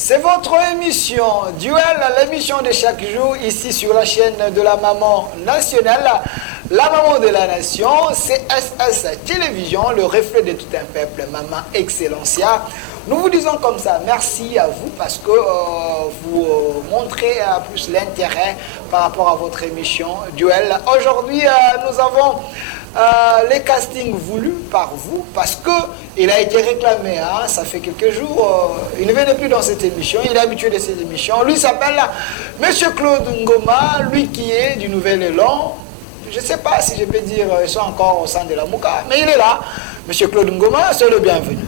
C'est votre émission Duel, l'émission de chaque jour ici sur la chaîne de la maman nationale, la maman de la nation, CSS Télévision, le reflet de tout un peuple, Maman Excellencia. Nous vous disons comme ça, merci à vous parce que vous montrez plus l'intérêt par rapport à votre émission Duel. Aujourd'hui, nous avons les castings voulus par vous parce que il a été réclamé, hein, ça fait quelques jours, il ne venait plus dans cette émission, il est habitué de cette émission. Lui s'appelle Monsieur Claude Ngoma, lui qui est du Nouvel Élan. Je ne sais pas si je peux dire ils sont encore au sein de la Mouka, mais il est là. Monsieur Claude Ngoma, c'est le bienvenu.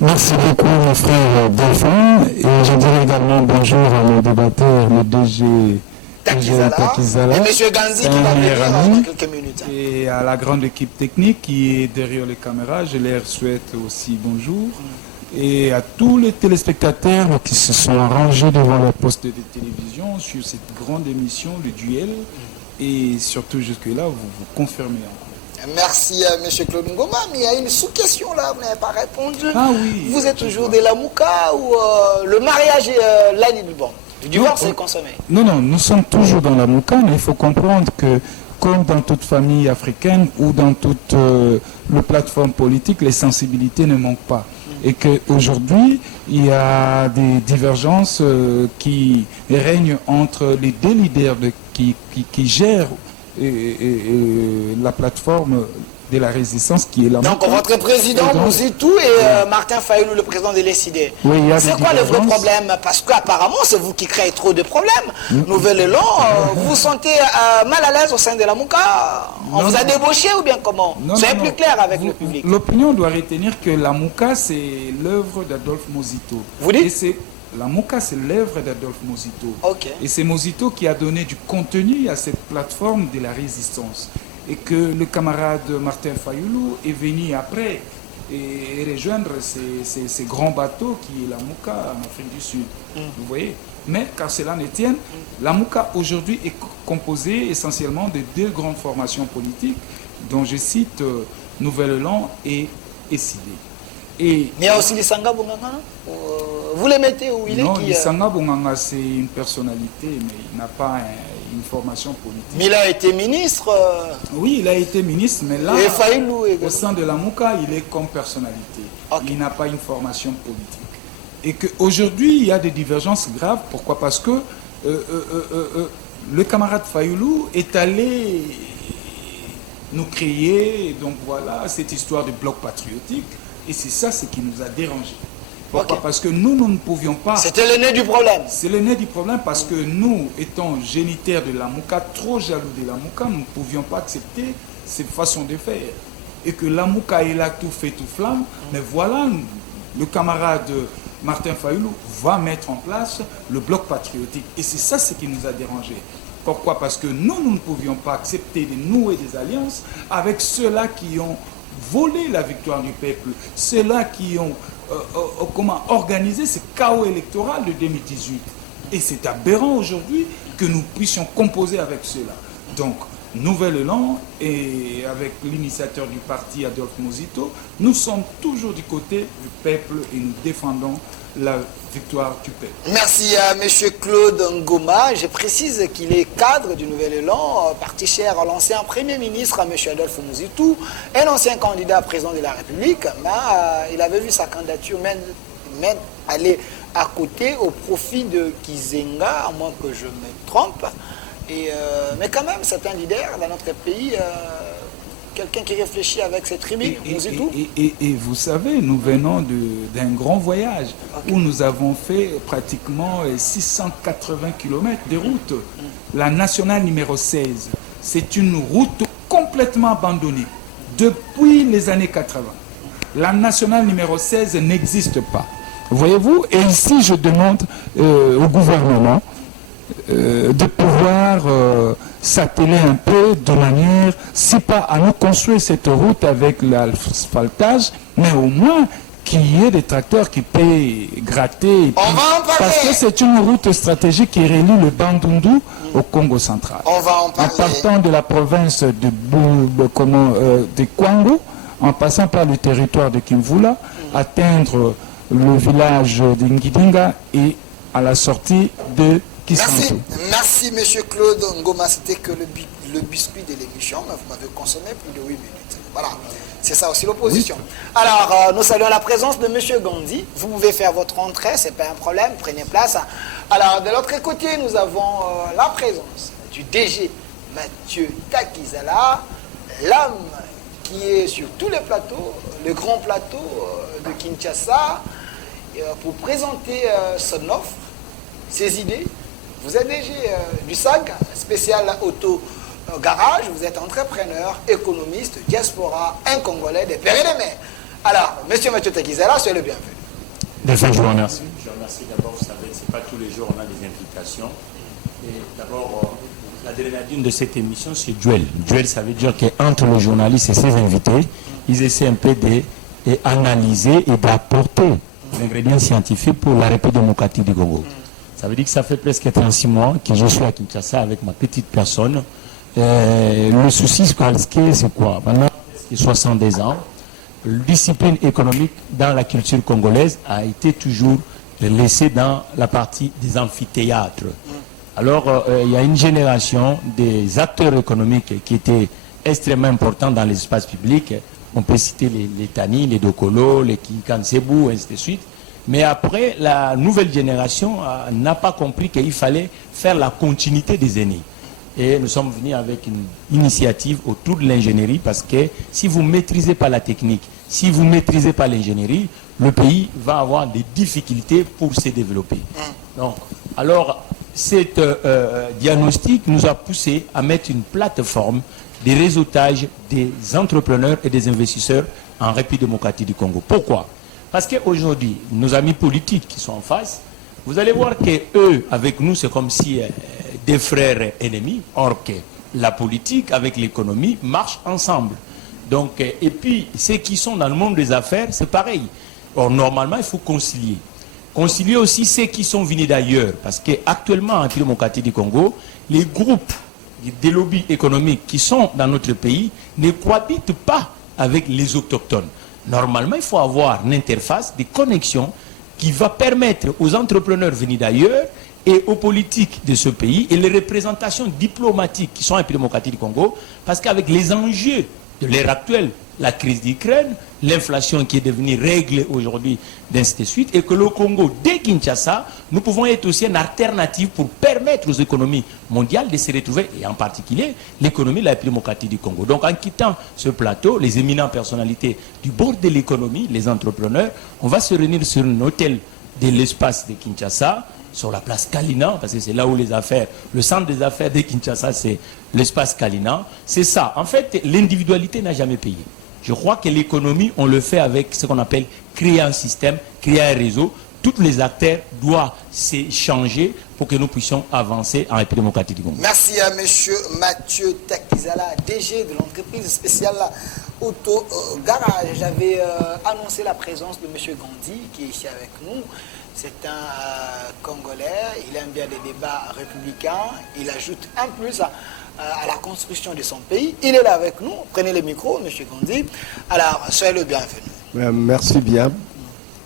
Merci beaucoup mon frère Delphin, et je dirais également bonjour à nos débatteurs, le DG Takizala, et M. Ganzi qui va venir dans quelques minutes. Et à la grande équipe technique qui est derrière les caméras, je leur souhaite aussi bonjour. Et à tous les téléspectateurs qui se sont rangés devant leur poste de télévision sur cette grande émission, le Duel. Et surtout jusque-là, vous vous confirmez encore. Merci à M. Claude Ngoma, mais il y a une sous-question là, vous n'avez pas répondu. Ah oui. Vous êtes toujours de la Mouka ou le mariage est l'année du bon? Du divorce est consommé. Non, non, nous sommes toujours dans la Mouka, mais il faut comprendre que, comme dans toute famille africaine ou dans toute plateforme politique, les sensibilités ne manquent pas. Et qu'aujourd'hui, il y a des divergences qui règnent entre les deux leaders qui gèrent la plateforme de la résistance qui est la Donc votre président Mouzitou et Martin Fayoulou, le président de l'ESID. Oui, c'est quoi le vrai problème? Parce qu'apparemment c'est vous qui créez trop de problèmes. Nouvel Élan, vous vous sentez mal à l'aise au sein de la Mouka? On vous a débauché ou bien comment? Soyez plus clair avec le public. L'opinion doit retenir que la Mouka c'est l'œuvre d'Adolphe Mozito. Vous dites? La Mouka, c'est l'œuvre d'Adolphe Mozito. Okay. Et c'est Mozito qui a donné du contenu à cette plateforme de la résistance. Et que le camarade Martin Fayoulou est venu après et rejoindre ces grands bateaux qui est la Mouka en Afrique du Sud. Vous voyez? Mais car cela ne tienne, la Mouka aujourd'hui est composée essentiellement de deux grandes formations politiques dont je cite Nouvel Élan et ESID. Mais il y a aussi Lissanga Bonganga. Vous les mettez où il est? Non, Lissanga Bonganga, c'est une personnalité, mais il n'a pas une formation politique. Mais il a été ministre. Oui, il a été ministre, mais là, et au sein de la Mouka, il est comme personnalité. Okay. Il n'a pas une formation politique. Et qu'aujourd'hui, il y a des divergences graves. Pourquoi? Parce que le camarade Fayoulou est allé nous créer, donc voilà, cette histoire de bloc patriotique. Et c'est ça ce qui nous a dérangés. Pourquoi? Okay. Parce que nous ne pouvions pas... C'était le nez du problème. C'est le nez du problème parce que nous, étant génitaires de la Mouka, trop jaloux de la Mouka, nous ne pouvions pas accepter cette façon de faire. Et que la Mouka est là tout fait, tout flamme. Mais voilà, le camarade Martin Fayoulou va mettre en place le bloc patriotique. Et c'est ça ce qui nous a dérangés. Pourquoi? Parce que nous ne pouvions pas accepter de nouer des alliances avec ceux-là qui ont volé la victoire du peuple, ceux-là qui ont organisé ce chaos électoral de 2018. Et c'est aberrant aujourd'hui que nous puissions composer avec ceux-là. Donc, Nouvel Élan, et avec l'initiateur du parti Adolphe Mozito, nous sommes toujours du côté du peuple et nous défendons la victoire du peuple. Merci à M. Claude Ngoma. Je précise qu'il est cadre du Nouvel Élan, parti cher à l'ancien Premier ministre, à M. Adolphe Mouzitou, un ancien candidat à président de la République, mais il avait vu sa candidature même aller à côté au profit de Kizenga, à moins que je me trompe. Mais quand même, c'est un leader dans notre pays, quelqu'un qui réfléchit avec ses tribus, et vous savez, nous venons d'un grand voyage où nous avons fait pratiquement 680 km de route. La nationale numéro 16, c'est une route complètement abandonnée depuis les années 80. La nationale numéro 16 n'existe pas. Voyez-vous, et ici je demande au gouvernement de pouvoir s'atteler un peu de manière, si pas à nous construire cette route avec l'asphaltage, mais au moins qu'il y ait des tracteurs qui paient gratter. On va en parler. Parce que c'est une route stratégique qui relie le Bandundu au Congo central. On va en parler. En partant de la province de Kwango, en passant par le territoire de Kimvula, atteindre le village de Ngidinga et à la sortie de Kisanto. Merci Monsieur Claude Ngoma, c'était que le biscuit de l'émission, mais vous m'avez consommé plus de 8 minutes. Voilà, c'est ça aussi l'opposition. Oui. Alors, nous saluons la présence de Monsieur Gandhi. Vous pouvez faire votre entrée, c'est pas un problème, prenez place. Alors, de l'autre côté, nous avons la présence du DG Mathieu Takizala, l'homme qui est sur tous les plateaux, le grand plateau de Kinshasa, pour présenter son offre, ses idées. Vous êtes DG du SAG, spécial auto garage, vous êtes entrepreneur, économiste, diaspora, un Congolais des pères et des mères. Alors, Monsieur Mathieu Takizala, soyez le bienvenu. Déjà, je vous remercie. Je vous remercie d'abord, vous savez, ce n'est pas tous les jours on a des invitations. Et d'abord, l'adrénaline de cette émission, c'est duel. Duel, ça veut dire qu'entre le journaliste et ses invités, ils essaient un peu d'analyser et d'apporter des ingrédients scientifiques pour la République démocratique du Congo. Ça veut dire que ça fait presque 36 mois que je suis à Kinshasa avec ma petite personne. Le souci, c'est quoi? Maintenant, 62 ans, la discipline économique dans la culture congolaise a été toujours laissée dans la partie des amphithéâtres. Alors, il y a une génération des acteurs économiques qui étaient extrêmement importants dans l'espace public. On peut citer les Tani, les Dokolo, les Kinkansebu, et ainsi de suite. Mais après, la nouvelle génération n'a pas compris qu'il fallait faire la continuité des aînés. Et nous sommes venus avec une initiative autour de l'ingénierie parce que si vous ne maîtrisez pas la technique, si vous ne maîtrisez pas l'ingénierie, le pays va avoir des difficultés pour se développer. Donc, alors, cet diagnostic nous a poussé à mettre une plateforme de réseautage des entrepreneurs et des investisseurs en République démocratique du Congo. Pourquoi? Parce qu'aujourd'hui, nos amis politiques qui sont en face, vous allez voir qu'eux, avec nous, c'est comme si des frères ennemis, or que la politique avec l'économie marchent ensemble. Donc, et puis, ceux qui sont dans le monde des affaires, c'est pareil. Or, normalement, il faut concilier. Concilier aussi ceux qui sont venus d'ailleurs, parce qu'actuellement, en République démocratique du Congo, les groupes des lobbies économiques qui sont dans notre pays ne cohabitent pas avec les autochtones. Normalement, il faut avoir une interface, des connexions qui va permettre aux entrepreneurs venus d'ailleurs et aux politiques de ce pays et les représentations diplomatiques qui sont en République démocratique du Congo, parce qu'avec les enjeux de l'ère actuelle, la crise d'Ukraine, l'inflation qui est devenue règle aujourd'hui, ainsi de suite, et que le Congo, dès Kinshasa, nous pouvons être aussi une alternative pour permettre aux économies mondiales de se retrouver, et en particulier l'économie de la République démocratique du Congo. Donc en quittant ce plateau, les éminentes personnalités du bord de l'économie, les entrepreneurs, on va se réunir sur un hôtel de l'espace de Kinshasa, sur la place Kalina, parce que c'est là où les affaires, le centre des affaires de Kinshasa, c'est l'espace Kalina. C'est ça. En fait, l'individualité n'a jamais payé. Je crois que l'économie, on le fait avec ce qu'on appelle créer un système, créer un réseau. Tous les acteurs doivent s'échanger pour que nous puissions avancer en République démocratique du Congo. Merci à M. Mathieu Takizala, DG de l'entreprise spéciale Auto Garage. J'avais annoncé la présence de M. Gandhi qui est ici avec nous. C'est un Congolais, il aime bien les débats républicains, il ajoute un plus à la construction de son pays. Il est là avec nous, prenez le micro, M. Gandhi. Alors, soyez le bienvenu. Merci bien.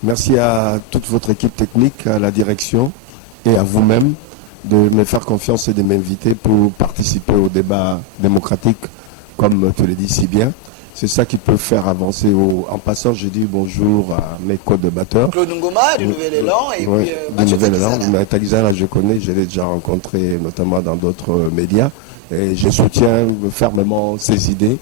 Merci à toute votre équipe technique, à la direction et à vous-même de me faire confiance et de m'inviter pour participer au débat démocratique, comme tu le dis si bien. C'est ça qui peut faire avancer. En passant, je dis bonjour à mes co-débatteurs. Claude Ngoma, du Nouvel Élan, et puis Mathieu Takizala. Takizala, je connais, je l'ai déjà rencontré notamment dans d'autres médias. Et je soutiens fermement ses idées.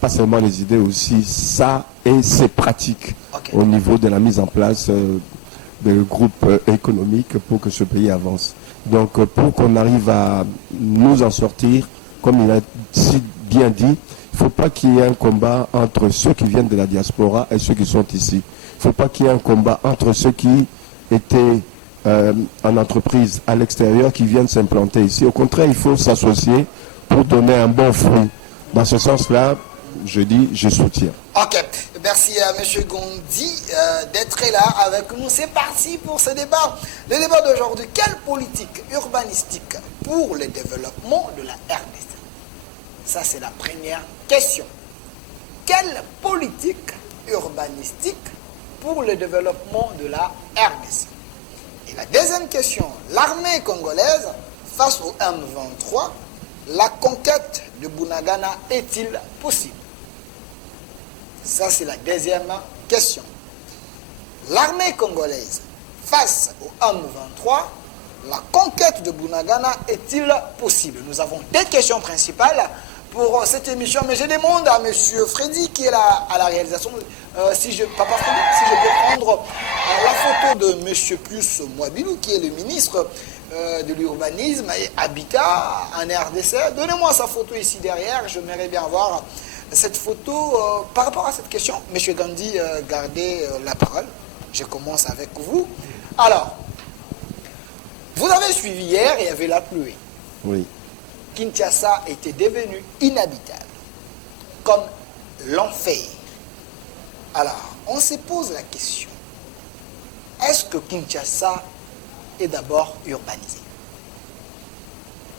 Pas seulement les idées, aussi ça et ses pratiques au niveau de la mise en place de groupes économiques pour que ce pays avance. Donc, pour qu'on arrive à nous en sortir, comme il a si bien dit, il ne faut pas qu'il y ait un combat entre ceux qui viennent de la diaspora et ceux qui sont ici. Il ne faut pas qu'il y ait un combat entre ceux qui étaient en entreprise à l'extérieur, qui viennent s'implanter ici. Au contraire, il faut s'associer pour donner un bon fruit. Dans ce sens-là, je dis, je soutiens. Ok, merci à M. Gandhi d'être là avec nous. C'est parti pour ce débat. Le débat d'aujourd'hui, quelle politique urbanistique pour le développement de la RDC? Ça, c'est la première question. Quelle politique urbanistique pour le développement de la RDC? Et la deuxième question, l'armée congolaise, face au M23, la conquête de Bunagana est-il possible? Ça, c'est la deuxième question. L'armée congolaise, face au M23, la conquête de Bunagana est-il possible? Nous avons deux questions principales pour cette émission, mais je demande à M. Freddy, qui est là à la réalisation, Papa Freddy, si je peux prendre la photo de M. Pius Mwabilou, qui est le ministre de l'urbanisme et habitat en RDC. Donnez-moi sa photo ici derrière, j'aimerais bien voir cette photo. Par rapport à cette question, M. Gandhi, gardez la parole. Je commence avec vous. Alors, vous avez suivi hier, il y avait la pluie. Oui. Kinshasa était devenu inhabitable, comme l'enfer. Alors, on se pose la question, est-ce que Kinshasa est d'abord urbanisé?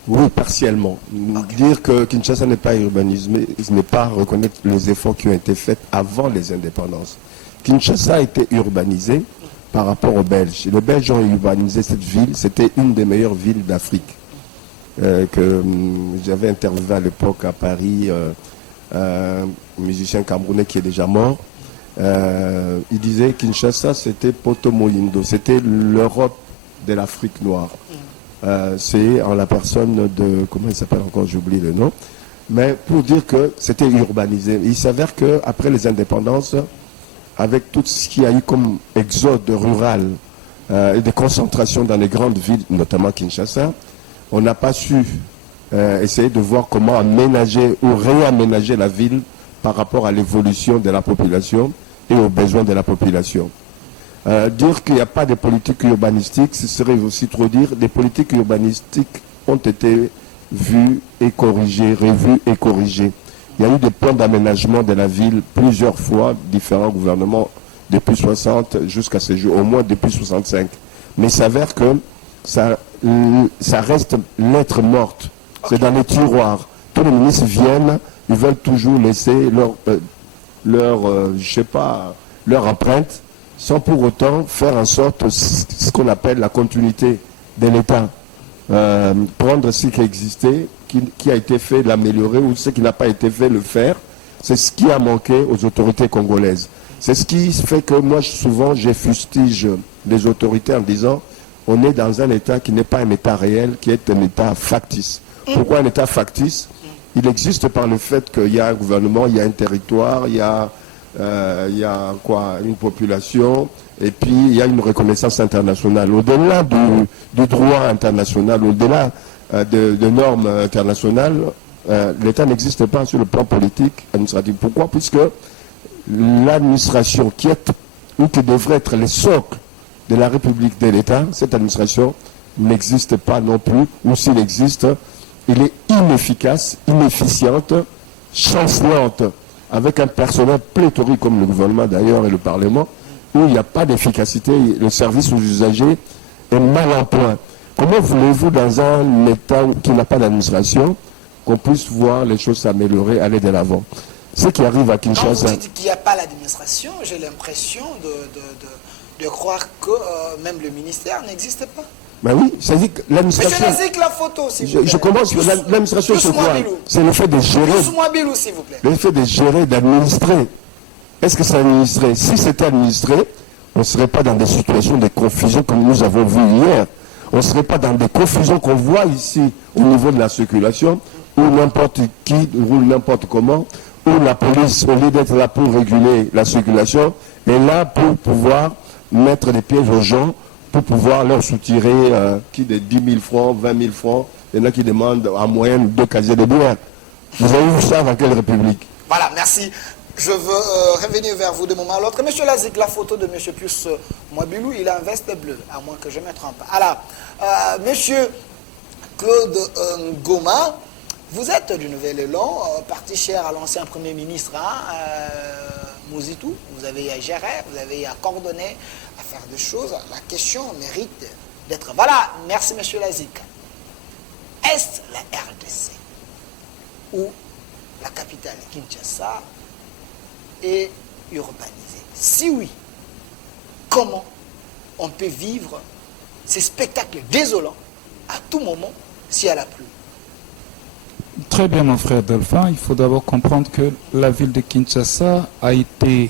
Oui, partiellement. Okay. Dire que Kinshasa n'est pas urbanisé, ce n'est pas reconnaître les efforts qui ont été faits avant les indépendances. Kinshasa a été urbanisé par rapport aux Belges. Les Belges ont urbanisé cette ville, c'était une des meilleures villes d'Afrique. Que j'avais interviewé à l'époque à Paris, un musicien camerounais qui est déjà mort. Il disait que Kinshasa, c'était Poto Moyindo, c'était l'Europe de l'Afrique noire. C'est en la personne de, comment il s'appelle encore, j'oublie le nom, mais pour dire que c'était urbanisé. Il s'avère qu'après les indépendances, avec tout ce qu'il y a eu comme exode rural et des concentrations dans les grandes villes, notamment Kinshasa, on n'a pas su essayer de voir comment aménager ou réaménager la ville par rapport à l'évolution de la population et aux besoins de la population. Dire qu'il n'y a pas de politique urbanistique, ce serait aussi trop dire. Les politiques urbanistiques ont été vues et corrigées, revues et corrigées. Il y a eu des plans d'aménagement de la ville plusieurs fois, différents gouvernements, depuis 60 jusqu'à ce jour, au moins depuis 65. Mais il s'avère que ça reste lettre morte. C'est dans les tiroirs. Tous les ministres viennent, ils veulent toujours laisser leur empreinte, sans pour autant faire en sorte ce qu'on appelle la continuité de l'État. Prendre ce qui existait, qui a été fait, l'améliorer, ou ce qui n'a pas été fait, le faire. C'est ce qui a manqué aux autorités congolaises. C'est ce qui fait que moi, souvent, je fustige les autorités en disant on est dans un État qui n'est pas un État réel, qui est un État factice. Pourquoi un État factice? Il existe par le fait qu'il y a un gouvernement, il y a un territoire, il y a une population, et puis il y a une reconnaissance internationale. Au-delà du droit international, au-delà de normes internationales, l'État n'existe pas sur le plan politique, administratif. Pourquoi? Puisque l'administration qui devrait être le socle de la République de l'État, cette administration n'existe pas non plus, ou s'il existe, il est inefficace, inefficiente, chancelante, avec un personnel pléthorique comme le gouvernement d'ailleurs et le Parlement, où il n'y a pas d'efficacité, le service aux usagers est mal en point. Comment voulez-vous, dans un État qui n'a pas d'administration, qu'on puisse voir les choses s'améliorer, aller de l'avant? Ce qui arrive à Kinshasa... Quand vous dites qu'il n'y a pas l'administration, j'ai l'impression de croire que même le ministère n'existe pas. Ben oui, c'est-à-dire que l'administration... Monsieur Lazik, la photo, s'il vous plaît. Je commence, l'administration, c'est quoi? C'est le fait de gérer... Bilou, s'il vous plaît. Le fait de gérer, d'administrer. Est-ce que c'est administré? Si c'était administré, on ne serait pas dans des situations de confusion comme nous avons vu hier. On ne serait pas dans des confusions qu'on voit ici au niveau de la circulation, où n'importe qui roule n'importe comment, où la police, au lieu d'être là pour réguler la circulation, est là pour pouvoir mettre des pièges aux gens, pour pouvoir leur soutirer qui de 10 000 francs, 20 000 francs. Il y en a qui demandent en moyenne 2 casiers de biens. Vous avez vu ça dans quelle république? Voilà, merci. Je veux revenir vers vous de moment à l'autre. Monsieur Lazik, la photo de Monsieur Pius Mwabilou, il a un veste bleu, à moins que je me trompe. Alors, Monsieur Claude Ngoma, vous êtes du Nouvel Élan, parti cher à l'ancien Premier ministre, Mouzitou. Vous avez à gérer, vous avez à coordonner, à faire des choses. La question mérite d'être... Voilà, merci Monsieur Lazik. Est-ce la RDC ou la capitale Kinshasa est urbanisée? Si oui, comment on peut vivre ces spectacles désolants à tout moment si elle a plu. Très bien, mon frère Delphin. Il faut d'abord comprendre que la ville de Kinshasa a été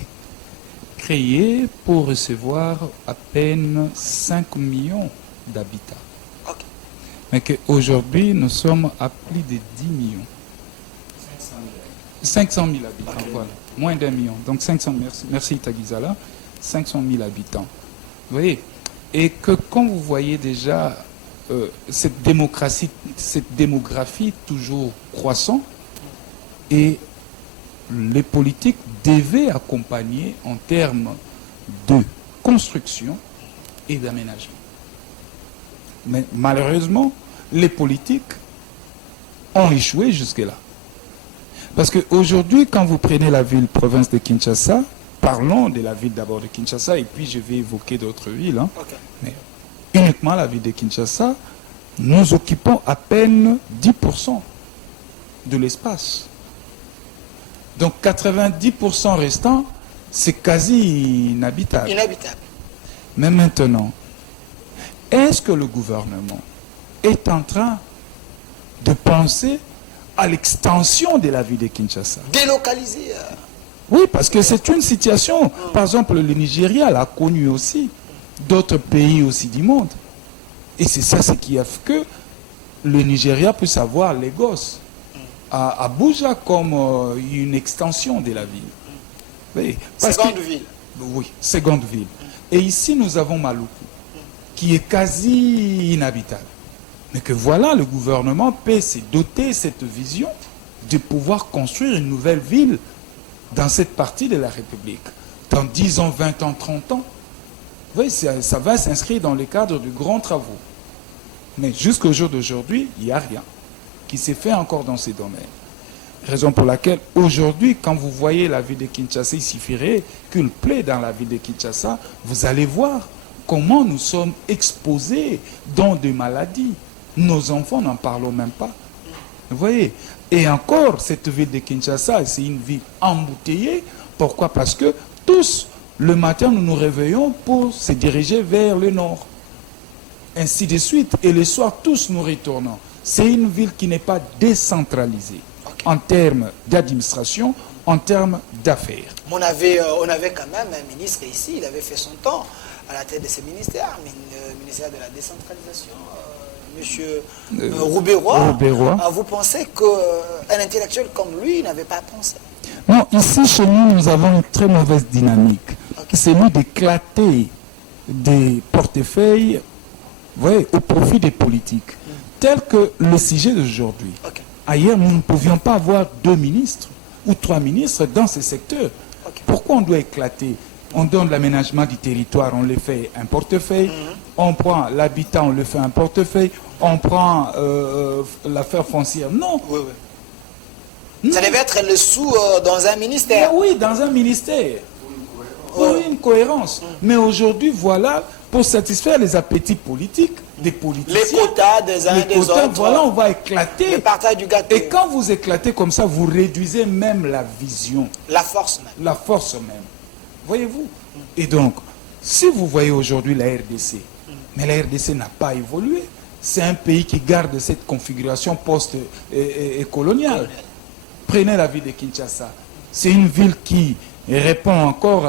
créée pour recevoir à peine 5 millions d'habitants. Okay. Mais qu'aujourd'hui, nous sommes à plus de 10 millions. 500 000 habitants, okay. Voilà. Moins d'1 million. Donc 500 000, merci Tagizala, 500 000 habitants. Vous voyez? Et que quand vous voyez déjà cette démographie toujours croissant, et les politiques devaient accompagner en termes de construction et d'aménagement. Mais malheureusement, les politiques ont échoué jusque-là. Parce qu'aujourd'hui, quand vous prenez la ville-province de Kinshasa, parlons de la ville d'abord de Kinshasa, et puis je vais évoquer d'autres villes. Hein. Okay. Mais uniquement la ville de Kinshasa, nous occupons à peine 10% de l'espace. Donc 90% restant, c'est quasi inhabitable. Inhabitable. Mais maintenant, est-ce que le gouvernement est en train de penser à l'extension de la ville de Kinshasa? Délocaliser. Oui, parce que c'est une situation. Par exemple, le Nigeria l'a connu aussi. D'autres pays aussi du monde. Et c'est ça ce qui a fait que le Nigeria puisse avoir Lagos à Abuja comme une extension de la ville. Oui, seconde ville. Oui, seconde ville. Et ici, nous avons Maluku, qui est quasi inhabitable. Mais que voilà, le gouvernement peut se doter cette vision de pouvoir construire une nouvelle ville dans cette partie de la République. Dans 10 ans, 20 ans, 30 ans. Oui, ça va s'inscrire dans le cadre de grands travaux. Mais jusqu'au jour d'aujourd'hui, il n'y a rien qui s'est fait encore dans ces domaines. Raison pour laquelle, aujourd'hui, quand vous voyez la ville de Kinshasa, il suffirait qu'une plaie dans la ville de Kinshasa, vous allez voir comment nous sommes exposés dans des maladies. Nos enfants n'en parlent même pas. Vous voyez? Et encore, cette ville de Kinshasa, c'est une ville embouteillée. Pourquoi? Parce que tous, le matin, nous nous réveillons pour se diriger vers le nord. Ainsi de suite. Et le soir, tous nous retournons. C'est une ville qui n'est pas décentralisée en termes d'administration, en termes d'affaires. On avait quand même un ministre ici, il avait fait son temps à la tête de ce ministère, le ministère de la décentralisation, monsieur Roubérois. Vous pensez qu'un intellectuel comme lui n'avait pas pensé? Non, ici chez nous, nous avons une très mauvaise dynamique. Okay. C'est nous d'éclater des portefeuilles, voyez, au profit des politiques, tel que le sujet d'aujourd'hui. Okay. Ailleurs, nous ne pouvions pas avoir 2 ministres ou 3 ministres dans ce secteur. Okay. Pourquoi on doit éclater? On donne l'aménagement du territoire, on le fait un portefeuille. On prend l'habitat, on le fait un portefeuille. On prend l'affaire foncière. Non. Oui, oui. Ça devait être le sous dans un ministère. Mais oui, dans un ministère. Pour une cohérence. Mais aujourd'hui, voilà, pour satisfaire les appétits politiques des politiciens. Les quotas des uns et des autres. Voilà, on va éclater. Le partage du gâteau. Et quand vous éclatez comme ça, vous réduisez même la vision. La force même. La force même. Voyez-vous? Et donc, si vous voyez aujourd'hui la RDC, mais la RDC n'a pas évolué. C'est un pays qui garde cette configuration post-coloniale. Prenez la ville de Kinshasa. C'est une ville qui répond encore,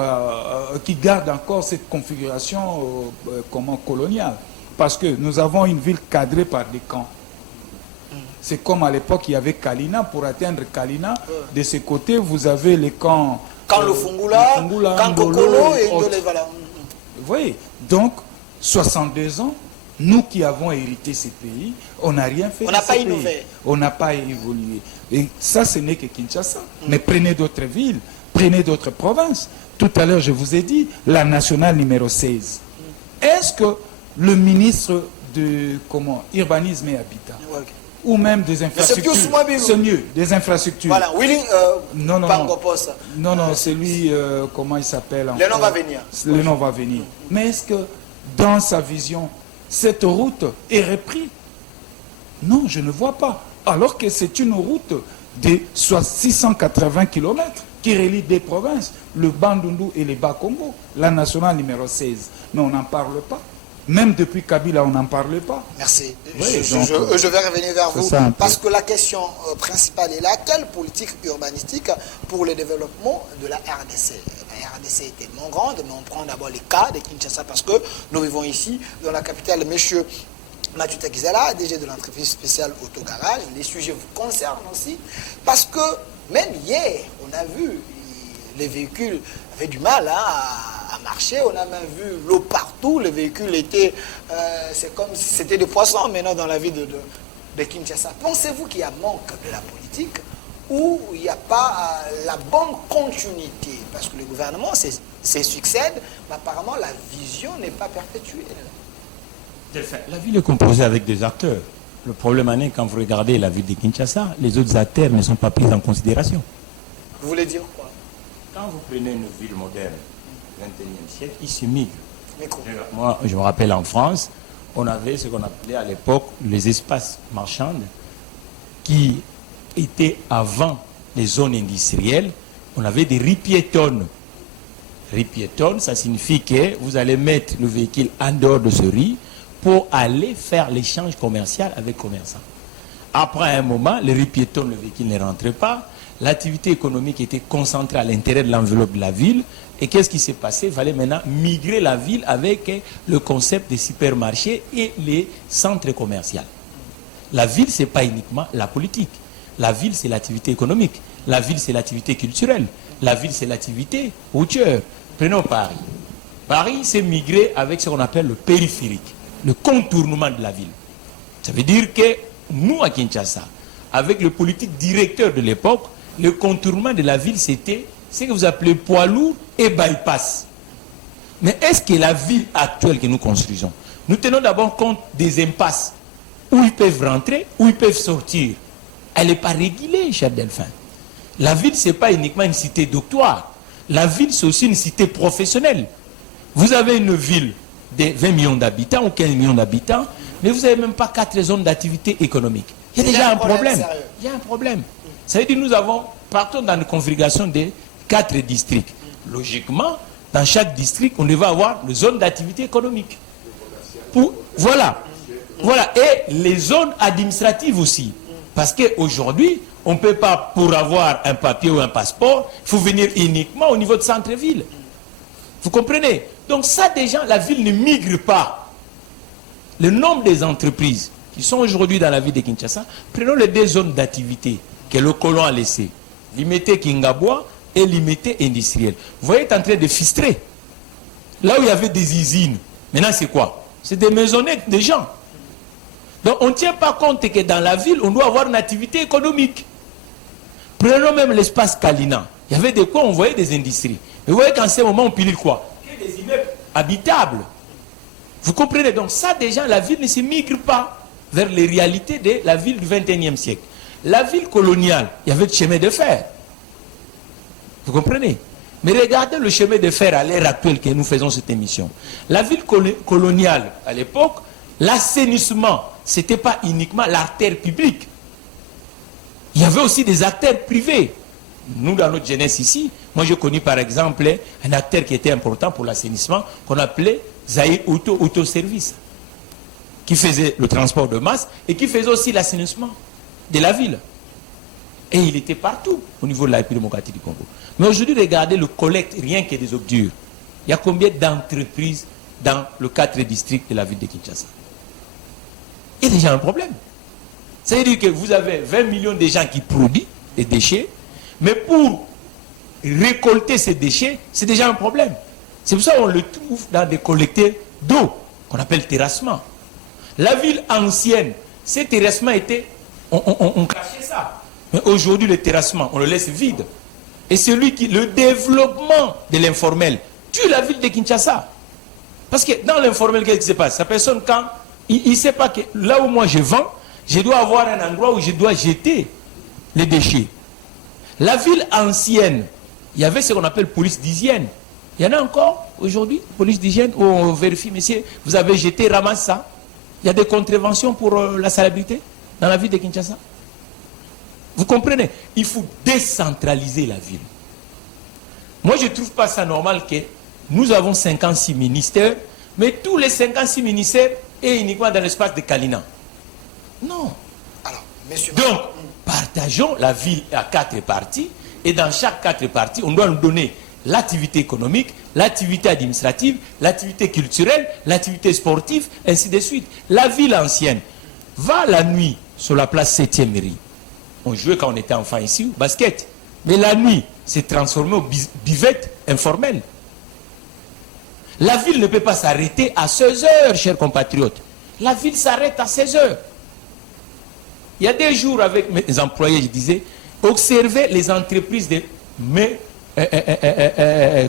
qui garde encore cette configuration coloniale. Parce que nous avons une ville cadrée par des camps. C'est comme à l'époque, il y avait Kalina. Pour atteindre Kalina, de ce côté, vous avez les camps... Quand le Fungula, quand Kokolo et Ndole, voilà. Vous voyez? Donc, 62 ans, nous qui avons hérité ces pays, on n'a rien fait. On n'a pas innové. On n'a pas évolué. Et ça, ce n'est que Kinshasa. Mais prenez d'autres villes, prenez d'autres provinces. Tout à l'heure, je vous ai dit, la nationale numéro 16. Est-ce que le ministre de urbanisme et habitat, ou même des infrastructures, c'est mieux, des infrastructures. Voilà, Willy non, c'est lui, comment il s'appelle? Le nom va venir. Le nom va venir. Mais est-ce que, dans sa vision, cette route est reprise? Non, je ne vois pas. Alors que c'est une route de soit 680 km qui relient des provinces, le Bandundu et les Bas-Congo, la nationale numéro 16. Mais on n'en parle pas. Même depuis Kabila, on n'en parlait pas. Merci. Oui, je vais revenir vers vous parce que la question principale est là. Quelle politique urbanistique pour le développement de la RDC? La RDC est tellement grande, mais on prend d'abord les cas de Kinshasa parce que nous vivons ici, dans la capitale. Monsieur Mathieu Takizala, DG de l'entreprise spéciale Autogarage, les sujets vous concernent aussi parce que même hier, on a vu les véhicules avaient du mal à marcher. On a même vu l'eau partout. Les véhicules étaient... c'est comme si c'était des poissons maintenant dans la ville de Kinshasa. Pensez-vous qu'il y a manque de la politique ou il n'y a pas la bonne continuité? Parce que le gouvernement se succède, mais apparemment la vision n'est pas perpétuelle. La ville est composée avec des acteurs. Le problème est quand vous regardez la ville de Kinshasa, les autres acteurs ne sont pas pris en considération. Vous voulez dire quoi? Quand vous prenez une ville moderne, 21e siècle, il se migre. Micro. Moi, je me rappelle en France, on avait ce qu'on appelait à l'époque les espaces marchands qui étaient avant les zones industrielles. On avait des rues piétonnes. Rues piétonnes, ça signifie que vous allez mettre le véhicule en dehors de ce rue pour aller faire l'échange commercial avec commerçants. Après un moment, les rues piétonnes, le véhicule ne rentrait pas. L'activité économique était concentrée à l'intérieur de l'enveloppe de la ville. Et qu'est-ce qui s'est passé? Il fallait maintenant migrer la ville avec le concept des supermarchés et les centres commerciaux. La ville, ce n'est pas uniquement la politique. La ville, c'est l'activité économique. La ville, c'est l'activité culturelle. La ville, c'est l'activité routière. Prenons Paris. Paris s'est migré avec ce qu'on appelle le périphérique, le contournement de la ville. Ça veut dire que nous, à Kinshasa, avec le politique directeur de l'époque, le contournement de la ville, c'était ce que vous appelez poids lourd et bypass. Mais est-ce que la ville actuelle que nous construisons, nous tenons d'abord compte des impasses, où ils peuvent rentrer, où ils peuvent sortir? Elle n'est pas régulée, cher Delphin. La ville, ce n'est pas uniquement une cité doctoire. La ville, c'est aussi une cité professionnelle. Vous avez une ville de 20 millions d'habitants ou 15 millions d'habitants, mais vous n'avez même pas 4 zones d'activité économique. Il y a déjà un problème. Il y a un problème. Ça veut dire que nous avons, partons dans une configuration de 4 districts. Logiquement, dans chaque district, on devait avoir une zone d'activité économique. Voilà. Et les zones administratives aussi. Parce qu'aujourd'hui, on ne peut pas, pour avoir un papier ou un passeport, il faut venir uniquement au niveau de centre-ville. Vous comprenez? Donc ça, déjà, la ville ne migre pas. Le nombre des entreprises qui sont aujourd'hui dans la ville de Kinshasa, prenons les 2 zones d'activité que le colon a laissées. Limité Kingabois et limité industriel. Vous voyez, est en train de fistrer. Là où il y avait des usines, maintenant c'est quoi? C'est des maisonnettes des gens. Donc on ne tient pas compte que dans la ville, on doit avoir une activité économique. Prenons même l'espace Kalina. Il y avait des coins, on voyait des industries. Mais vous voyez qu'en ce moment, on pilule quoi? Des immeubles habitables. Vous comprenez? Donc ça, déjà, la ville ne se migre pas vers les réalités de la ville du 21e siècle. La ville coloniale, il y avait le chemin de fer. Vous comprenez? Mais regardez le chemin de fer à l'ère actuelle que nous faisons cette émission. La ville coloniale, à l'époque, l'assainissement, ce n'était pas uniquement l'artère publique. Il y avait aussi des acteurs privés. Nous, dans notre jeunesse ici, moi j'ai connu par exemple un acteur qui était important pour l'assainissement, qu'on appelait Zaïre Autoservice, qui faisait le transport de masse et qui faisait aussi l'assainissement de la ville. Et il était partout au niveau de la République démocratique du Congo. Mais aujourd'hui, regardez le collecte, rien que des ordures. Il y a combien d'entreprises dans le 4 districts de la ville de Kinshasa? Il y a déjà un problème. Ça veut dire que vous avez 20 millions de gens qui produisent des déchets, mais pour récolter ces déchets, c'est déjà un problème. C'est pour ça qu'on le trouve dans des collecteurs d'eau, qu'on appelle terrassement. La ville ancienne, ces terrassements étaient... On cachait ça. Mais aujourd'hui, le terrassement, on le laisse vide. Et le développement de l'informel tue la ville de Kinshasa. Parce que dans l'informel, qu'est-ce qui se passe? La personne, quand il ne sait pas que là où moi je vends, je dois avoir un endroit où je dois jeter les déchets. La ville ancienne, il y avait ce qu'on appelle police d'hygiène. Il y en a encore aujourd'hui, police d'hygiène, où on vérifie, monsieur, vous avez jeté, ramasse ça. Il y a des contraventions pour la salubrité dans la ville de Kinshasa. Vous comprenez? Il faut décentraliser la ville. Moi, je ne trouve pas ça normal que nous avons 56 ministères, mais tous les 56 ministères est uniquement dans l'espace de Kalina. Non. Alors, monsieur... Donc, partageons la ville à 4 parties, et dans chaque 4 parties, on doit nous donner l'activité économique, l'activité administrative, l'activité culturelle, l'activité sportive, ainsi de suite. La ville ancienne va la nuit sur la place 7e mairie. On jouait quand on était enfant ici, au basket. Mais la nuit, c'est transformé au buvette informelle. La ville ne peut pas s'arrêter à 16 heures, chers compatriotes. La ville s'arrête à 16 heures. Il y a des jours avec mes employés, je disais, observez les entreprises de mes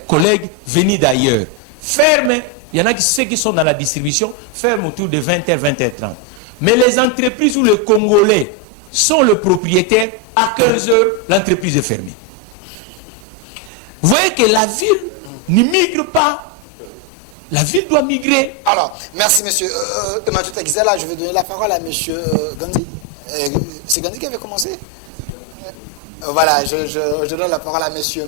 collègues venus d'ailleurs. Ferment, il y en a ceux qui sont dans la distribution, ferment autour de 20h, 20h30. Mais les entreprises où les Congolais sont le propriétaire, à 15h, l'entreprise est fermée. Vous voyez que la ville ne migre pas. La ville doit migrer. Alors, merci monsieur. Mathieu Gizela, je vais donner la parole à monsieur Gandhi. C'est Gandhi qui avait commencé. Voilà, je donne la parole à monsieur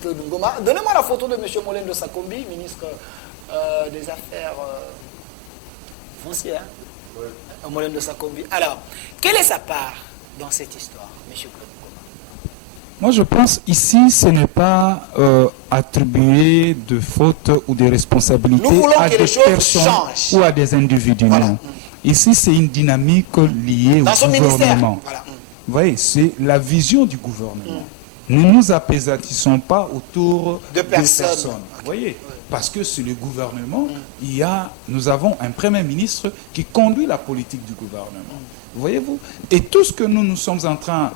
Claude Ngoma. Donnez-moi la photo de monsieur Molendo Sakombi, ministre des Affaires foncières. Oui. Molendo Sakombi. Alors, quelle est sa part dans cette histoire, monsieur Claude Ngoma? Moi, je pense ici, ce n'est pas attribuer de fautes ou de responsabilités à des personnes ou à des individus. Voilà. Non. Ici, c'est une dynamique liée dans au gouvernement. Voilà. Vous voyez, c'est la vision du gouvernement. Nous ne nous apésatissons pas autour de personnes. Vous voyez, parce que c'est le gouvernement, nous avons un Premier ministre qui conduit la politique du gouvernement. Voyez-vous? Et tout ce que nous sommes en train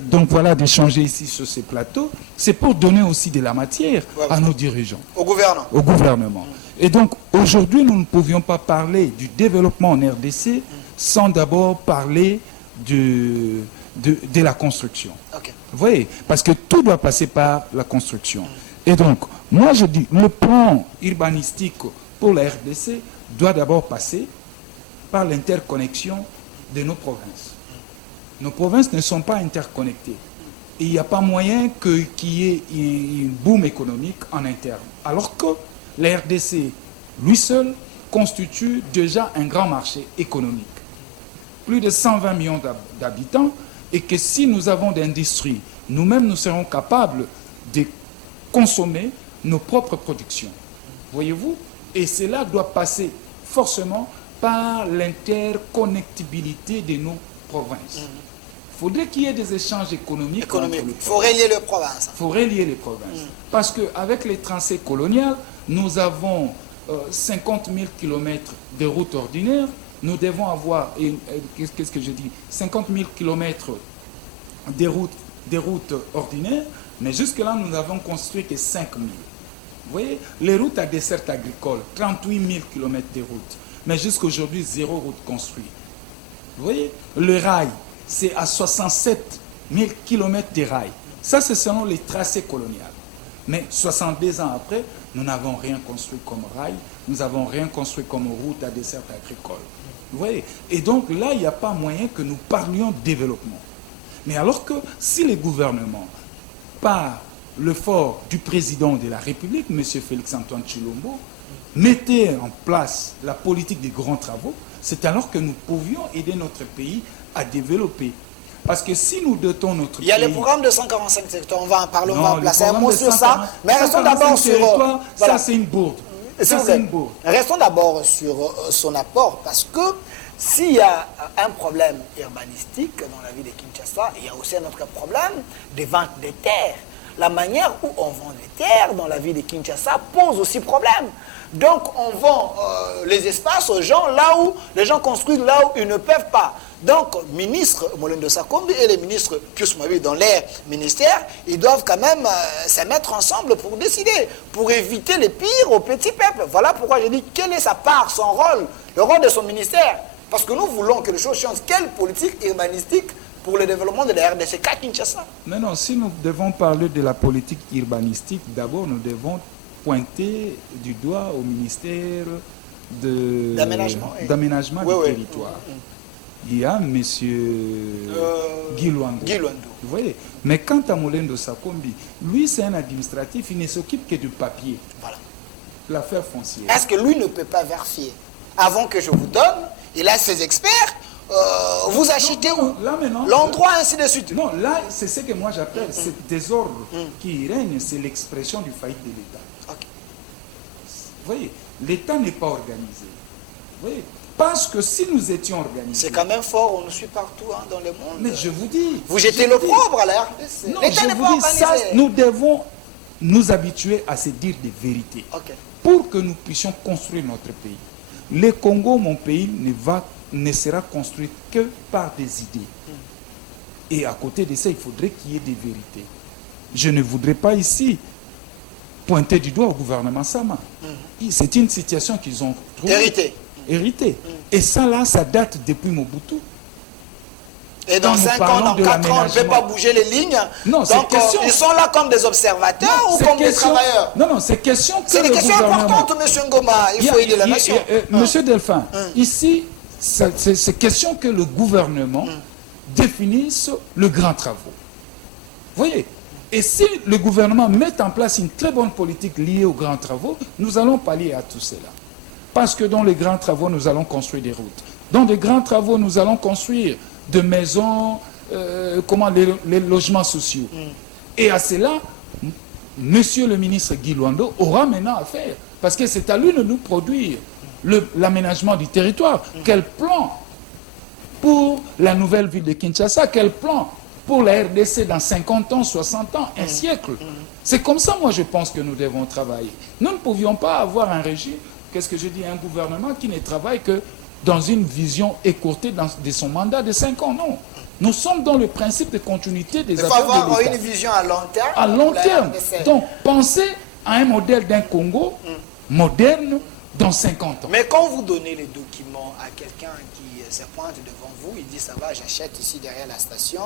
donc voilà, d'échanger ici sur ces plateaux, c'est pour donner aussi de la matière à nos dirigeants. Au gouvernement. Au gouvernement. Et donc, aujourd'hui, nous ne pouvions pas parler du développement en RDC sans d'abord parler de la construction. Okay. Vous voyez? Parce que tout doit passer par la construction. Et donc, moi je dis, le plan urbanistique pour la RDC doit d'abord passer par l'interconnexion de nos provinces. Nos provinces ne sont pas interconnectées. Et il n'y a pas moyen qu'il y ait un boom économique en interne. Alors que la RDC, lui seul, constitue déjà un grand marché économique. Plus de 120 millions d'habitants, et que si nous avons des industries, nous-mêmes nous serons capables de consommer nos propres productions. Voyez-vous? Et cela doit passer forcément par l'interconnectibilité de nos provinces. Il faudrait qu'il y ait des échanges économiques. Il faut relier les provinces. Il faut relier les provinces. Parce qu'avec les tracés coloniales, nous avons 50 000 km de routes ordinaires. Nous devons avoir, qu'est-ce que je dis, 50 000 km des routes ordinaires, mais jusque-là, nous n'avons construit que 5 000. Vous voyez, les routes à dessert agricole, 38 000 km de routes, mais jusqu'aujourd'hui, 0 route construite. Vous voyez, le rail, c'est à 67 000 km de rail. Ça, c'est selon les tracés coloniales. Mais 62 ans après, nous n'avons rien construit comme rail, nous n'avons rien construit comme route à dessert agricole. Vous voyez? Et donc là, il n'y a pas moyen que nous parlions de développement. Mais alors que si les gouvernements, par l'effort du président de la République, M. Félix-Antoine Tshilombo, mettaient en place la politique des grands travaux, c'est alors que nous pouvions aider notre pays à développer. Parce que si nous dotons notre pays... Il y a le programme de 145 secteurs, on va en parler, on va en placer un mot sur ça. Mais restons d'abord sur... Voilà. Ça, c'est une bourde. Restons d'abord sur son apport, parce que s'il y a un problème urbanistique dans la ville de Kinshasa, il y a aussi un autre problème de vente des terres. La manière où on vend les terres dans la ville de Kinshasa pose aussi problème. Donc on vend les espaces aux gens là où les gens construisent là où ils ne peuvent pas. Donc, ministre Molendo Sakombi et les ministres Pius Mabi dans leur ministère, ils doivent quand même se mettre ensemble pour décider, pour éviter les pires au petit peuple. Voilà pourquoi je dis, quelle est sa part, son rôle, le rôle de son ministère. Parce que nous voulons que les choses changent. Quelle politique urbanistique pour le développement de la RDC à Kinshasa? Mais non, si nous devons parler de la politique urbanistique, d'abord nous devons pointer du doigt au ministère d'aménagement du territoire. il y a M. Guy Luando. Vous voyez? Mais quant à Molendo Sakombi, lui, c'est un administratif, il ne s'occupe que du papier. Voilà. L'affaire foncière. Est-ce que lui ne peut pas vérifier? Avant que je vous donne, il a ses experts, vous achetez où? L'endroit, ainsi de suite. Non, là, c'est ce que moi j'appelle ce désordre qui règne, c'est l'expression du faillite de l'État. Okay. Vous voyez, l'État n'est pas organisé. Vous voyez, parce que si nous étions organisés... C'est quand même fort, on nous suit partout dans le monde. Mais je vous dis... Vous jetez l'opprobre à la RDC. L'État n'est pas organisé. Ça, nous devons nous habituer à se dire des vérités. Okay. Pour que nous puissions construire notre pays. Le Congo, mon pays, ne sera construit que par des idées. Et à côté de ça, il faudrait qu'il y ait des vérités. Je ne voudrais pas ici pointer du doigt au gouvernement Sama. C'est une situation qu'ils ont trouvée. Héritée. Et ça, là, ça date depuis Mobutu. Et dans 5 ans, dans 4 ans, on ne peut pas bouger les lignes. Non, c'est question. Ils sont là comme des observateurs ou comme des travailleurs? Non, c'est question que c'est des questions importantes, M. Ngoma. Il faut aider la nation. Monsieur Delphin, ici, c'est question que le gouvernement définisse le grand travaux. Vous voyez? Et si le gouvernement met en place une très bonne politique liée aux grands travaux, nous allons pallier à tout cela. Parce que dans les grands travaux, nous allons construire des routes. Dans les grands travaux, nous allons construire de maisons, les logements sociaux. Et à cela, monsieur le ministre Guy Luando aura maintenant à faire. Parce que c'est à lui de nous produire l'aménagement du territoire. Quel plan pour la nouvelle ville de Kinshasa? Quel plan pour la RDC dans 50 ans, 60 ans, un siècle? C'est comme ça, moi, je pense que nous devons travailler. Nous ne pouvions pas avoir un régime, qu'est-ce que je dis, un gouvernement qui ne travaille que dans une vision écourtée de son mandat de 5 ans. Non. Nous sommes dans le principe de continuité des affaires de l'État. Il faut avoir une vision à long terme. À long terme. Donc, pensez à un modèle d'un Congo moderne dans 50 ans. Mais quand vous donnez les documents à quelqu'un qui se pointe devant vous, il dit ça va, j'achète ici derrière la station,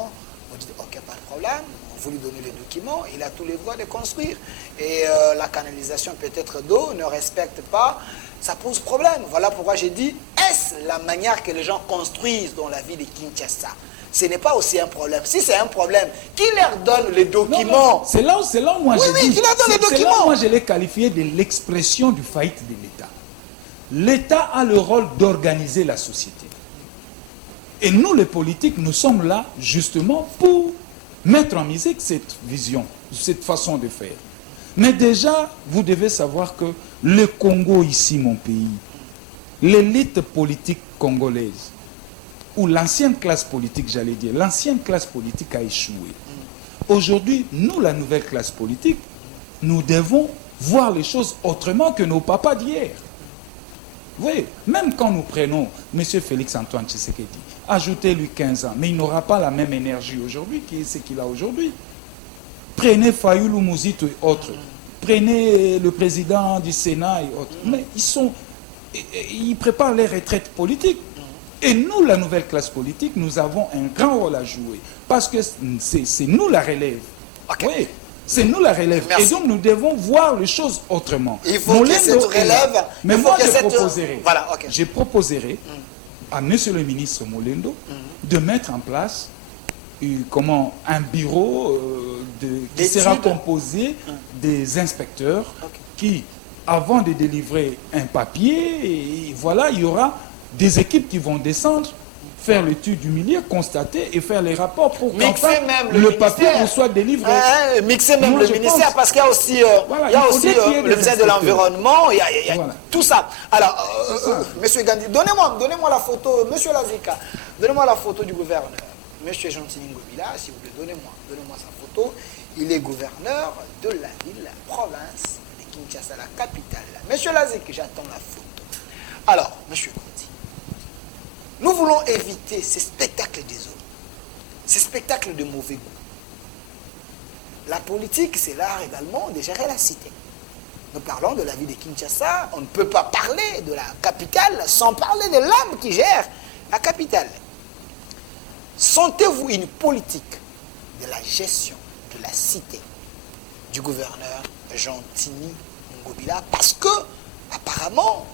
vous dites ok, pas de problème, vous lui donnez les documents, il a tous les droits de construire. Et la canalisation peut-être d'eau ne respecte pas, ça pose problème. Voilà pourquoi j'ai dit, est-ce la manière que les gens construisent dans la ville de Kinshasa? Ce n'est pas aussi un problème. Si c'est un problème, qui leur donne les documents? C'est là où moi j'ai dit. Qui leur donne les documents? C'est là où moi je l'ai qualifié de l'expression du faillite de l'État. L'État a le rôle d'organiser la société. Et nous, les politiques, nous sommes là justement pour mettre en musique cette vision, cette façon de faire. Mais déjà, vous devez savoir que le Congo, ici, mon pays, l'élite politique congolaise, ou l'ancienne classe politique, j'allais dire, l'ancienne classe politique a échoué. Aujourd'hui, nous, la nouvelle classe politique, nous devons voir les choses autrement que nos papas d'hier. Vous voyez, même quand nous prenons M. Félix-Antoine Tshisekedi, ajoutez-lui 15 ans, mais il n'aura pas la même énergie aujourd'hui que ce qu'il a aujourd'hui. Prenez Fayoulou Mouzito et autres. Prenez le président du Sénat et autres. Mais ils préparent les retraites politiques. Et nous, la nouvelle classe politique, nous avons un grand rôle à jouer. Parce que c'est nous la relève. Okay. Oui, c'est nous la relève. Merci. Et donc, nous devons voir les choses autrement. Il faut que cette relève... Mais moi, je Voilà, okay. Je proposerai à monsieur le ministre Molendo de mettre en place un bureau qui sera composé des inspecteurs qui, avant de délivrer un papier, voilà, il y aura des équipes qui vont descendre, faire l'étude du milieu, constater et faire les rapports pour qu'enfin le papier soit délivré. Mixer même le ministère, parce qu'il y a aussi, le ministère de l'Environnement, il y a tout ça. Alors, monsieur Gandhi, donnez-moi la photo, monsieur Lazika, donnez-moi la photo du gouverneur. Monsieur Jean-Tini Ngobila, s'il vous plaît, donnez-moi sa photo. Il est gouverneur de la ville, la province de Kinshasa, la capitale. Monsieur Lazik, j'attends la photo. Alors, monsieur Gandhi, nous voulons éviter ces spectacles des hommes, ces spectacles de mauvais goût. La politique, c'est l'art également de gérer la cité. Nous parlons de la ville de Kinshasa, on ne peut pas parler de la capitale sans parler de l'âme qui gère la capitale. Sentez-vous une politique de la gestion de la cité du gouverneur Jean-Tini Ngobila parce que, apparemment,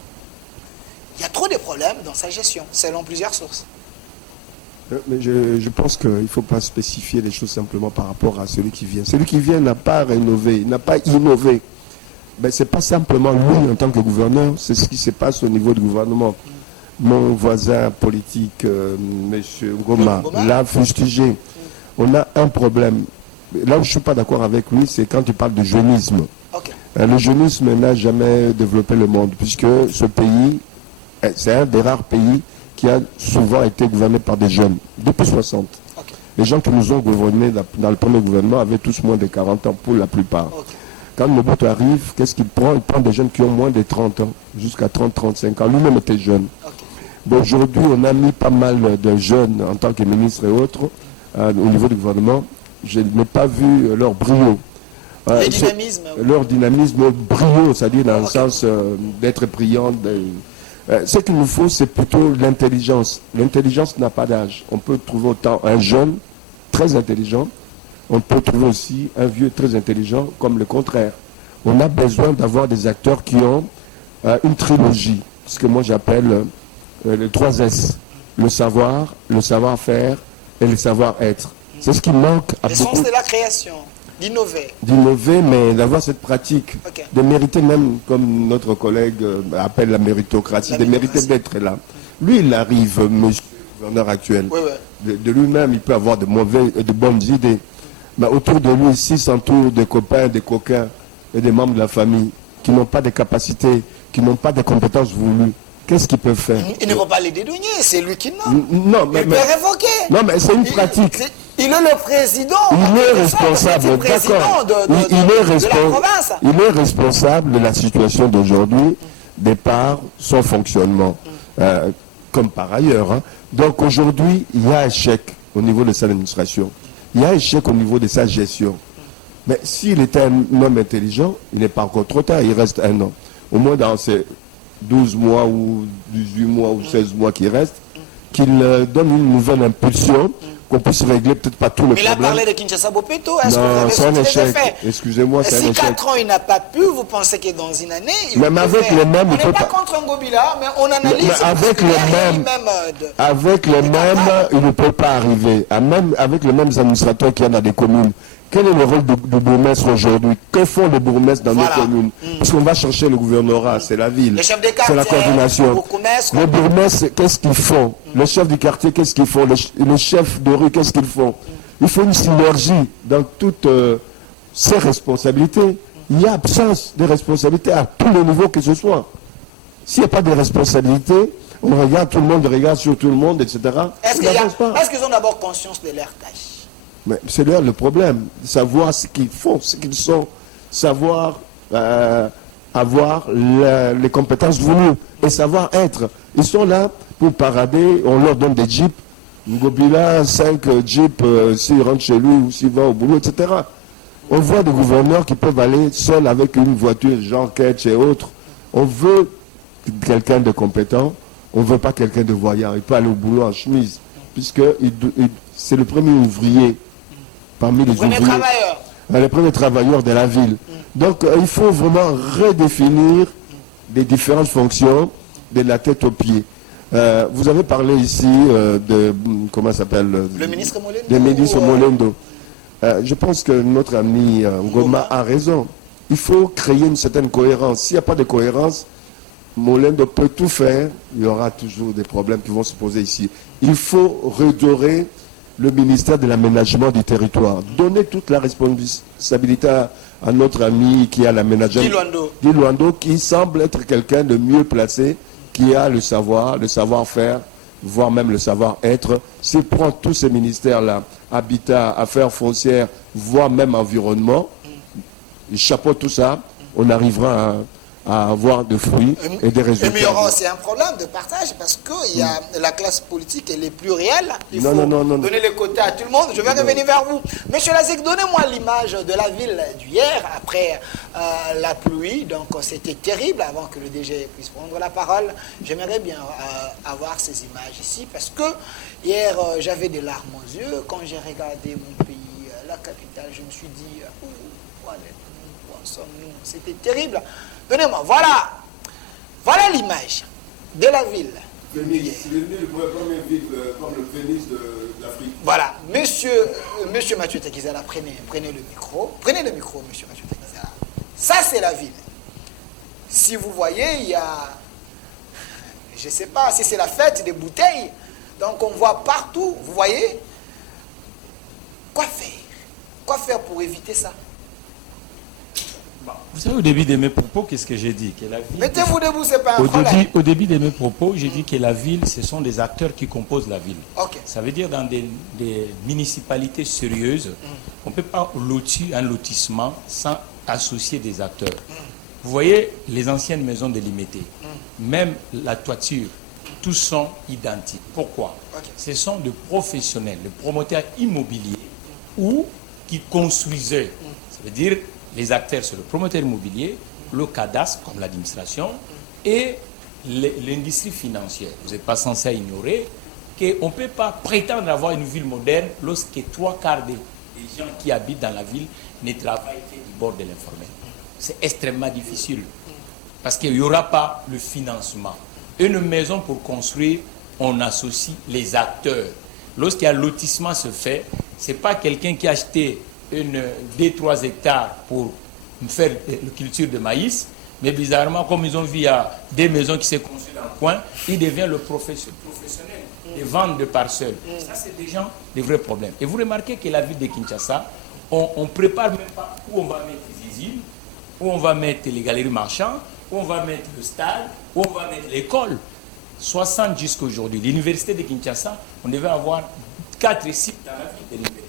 il y a trop de problèmes dans sa gestion, selon plusieurs sources. Mais je pense qu'il ne faut pas spécifier les choses simplement par rapport à celui qui vient. Celui qui vient n'a pas rénové, n'a pas innové. Mais ce n'est pas simplement lui en tant que gouverneur, c'est ce qui se passe au niveau du gouvernement. Mon voisin politique, M. Ngoma, l'a fustigé. On a un problème. Là où je ne suis pas d'accord avec lui, c'est quand il parle de jeunisme. Okay. Le jeunisme n'a jamais développé le monde, puisque ce pays, c'est un des rares pays qui a souvent été gouverné par des jeunes, depuis 60. Okay. Les gens qui nous ont gouvernés dans le premier gouvernement avaient tous moins de 40 ans pour la plupart. Okay. Quand Mobutu arrive, qu'est-ce qu'il prend? Il prend des jeunes qui ont moins de 30 ans, jusqu'à 30-35 ans. Lui-même était jeune. Okay. Bon, aujourd'hui, on a mis pas mal de jeunes en tant que ministres et autres au niveau du gouvernement. Je n'ai pas vu leur brio. Leur dynamisme brio, c'est-à-dire dans le sens d'être brillant. Ce qu'il nous faut, c'est plutôt l'intelligence. L'intelligence n'a pas d'âge. On peut trouver autant un jeune très intelligent, on peut trouver aussi un vieux très intelligent, comme le contraire. On a besoin d'avoir des acteurs qui ont une trilogie, ce que moi j'appelle les 3 S. Le savoir, le savoir-faire et le savoir-être. C'est ce qui manque à beaucoup. L'essence de la création. D'innover. D'innover, mais d'avoir cette pratique, de mériter même, comme notre collègue appelle la méritocratie, de mériter d'être là. Lui, il arrive, monsieur le gouverneur actuel, de lui-même, il peut avoir de bonnes idées. Mais autour de lui, s'il s'entoure des copains, des coquins et des membres de la famille qui n'ont pas de capacités, qui n'ont pas de compétences voulues, qu'est-ce qu'ils peuvent faire? Il ne faut pas les dédouaner, c'est lui qui nomme. Non, mais, il peut révoquer. Non, mais c'est une pratique. Il est le président. Il est responsable, d'accord. Il est responsable de la situation d'aujourd'hui, des par son fonctionnement, comme par ailleurs. Hein. Donc aujourd'hui, il y a échec au niveau de sa administration. Il y a échec au niveau de sa gestion. Mais s'il était un homme intelligent, il n'est pas encore trop tard, il reste 1 an. Au moins dans ces 12 mois ou 18 mois ou 16 mois qui restent, qu'il donne une nouvelle impulsion, qu'on puisse régler peut-être pas tous les problèmes. Mais il a parlé de Kinshasa Bopeto. Non, c'est un échec. Excusez-moi, c'est un échec. Si 4 ans il n'a pas pu, vous pensez que dans une année, il même avec les mêmes, on n'est pas contre un Ngobila, mais on analyse. Mais avec les mêmes, il ne peut pas arriver. Même avec les mêmes administrateurs qu'il y a dans des communes. Quel est le rôle du bourgmestre aujourd'hui? Que font les bourgmestres dans nos communes? Parce qu'on va chercher le gouvernorat, c'est la ville, c'est la coordination. Les bourgmestres, qu'est-ce qu'ils font? Le chef du quartier, qu'est-ce qu'ils font? Le chef de rue, qu'est-ce qu'ils font? Il faut une synergie dans toutes ces responsabilités. Il y a absence de responsabilité à tous les niveaux que ce soit. S'il n'y a pas de responsabilité, on regarde, tout le monde regarde sur tout le monde, etc. Est-ce qu'ils ont d'abord conscience de leur tâche? Mais c'est là le problème, savoir ce qu'ils font, ce qu'ils sont, savoir avoir les compétences voulues et savoir être. Ils sont là pour parader, on leur donne des jeeps, Ngobila, 5 jeeps s'ils rentrent chez lui ou s'ils vont au boulot, etc. On voit des gouverneurs qui peuvent aller seuls avec une voiture, Jean Ketch et autres. On veut quelqu'un de compétent, on ne veut pas quelqu'un de voyant. Il peut aller au boulot en chemise, puisque c'est le premier ouvrier parmi les ouvriers, les premiers travailleurs de la ville. Donc il faut vraiment redéfinir les différentes fonctions de la tête aux pieds. Vous avez parlé ici de, comment s'appelle? Le ministre Molendo. Le ministre Molendo. Je pense que notre ami Ngoma a raison. Il faut créer une certaine cohérence. S'il n'y a pas de cohérence, Molendo peut tout faire. Il y aura toujours des problèmes qui vont se poser ici. Il faut redorer le ministère de l'aménagement du territoire. Donner toute la responsabilité à notre ami qui a l'aménagement. Guy Luando, qui semble être quelqu'un de mieux placé, qui a le savoir, le savoir-faire, voire même le savoir-être. S'il prend tous ces ministères-là, habitat, affaires foncières, voire même environnement, il chapeaute tout ça, on arrivera à avoir des fruits et des résultats. Mais il y aura aussi un problème de partage parce que la classe politique elle est plurielle. Il faut donner les quotas à tout le monde. Je vais revenir vers vous. Monsieur Lazek, donnez-moi l'image de la ville d'hier après la pluie. Donc c'était terrible avant que le DG puisse prendre la parole. J'aimerais bien avoir ces images ici parce que hier j'avais des larmes aux yeux. Quand j'ai regardé mon pays, la capitale, je me suis dit, où en sommes-nous? C'était terrible. Donnez-moi, voilà l'image de la ville Venise, c'est devenu le premier ville comme le Venise de l'Afrique. Voilà, monsieur Mathieu Takizala, prenez le micro. Prenez le micro, monsieur Mathieu Takizala. Ça, c'est la ville. Si vous voyez, il y a, je ne sais pas si c'est la fête des bouteilles. Donc, on voit partout, vous voyez. Quoi faire? Quoi faire pour éviter ça? Vous savez, au début de mes propos, qu'est-ce que j'ai dit? Que la ville... Mettez-vous debout, c'est pas un problème. Au début de mes propos, j'ai dit que la ville, ce sont des acteurs qui composent la ville. Ok. Ça veut dire dans des municipalités sérieuses, on ne peut pas lotir un lotissement sans associer des acteurs. Vous voyez les anciennes maisons délimitées, même la toiture, tous sont identiques. Pourquoi? Ce sont des professionnels, des promoteurs immobiliers ou qui construisaient. Ça veut dire les acteurs, c'est le promoteur immobilier, le cadastre, comme l'administration, et l'industrie financière. Vous n'êtes pas censé ignorer qu'on ne peut pas prétendre avoir une ville moderne lorsque 3/4 des gens qui habitent dans la ville ne travaillent que du bord de l'informel. C'est extrêmement difficile parce qu'il n'y aura pas le financement. Une maison pour construire, on associe les acteurs. Lorsqu'un lotissement se fait, ce n'est pas quelqu'un qui a acheté 2-3 hectares pour faire la culture de maïs, mais bizarrement, comme ils ont vu à des maisons qui se construisent dans le coin, il devient le professionnel des ventes de parcelles. Ça, c'est déjà des vrais problèmes. Et vous remarquez que la ville de Kinshasa, on ne prépare même pas où on va mettre les usines, où on va mettre les galeries marchandes, où on va mettre le stade, où on va mettre l'école. 60 jusqu'à aujourd'hui. L'université de Kinshasa, on devait avoir 4 sites dans la ville de l'université.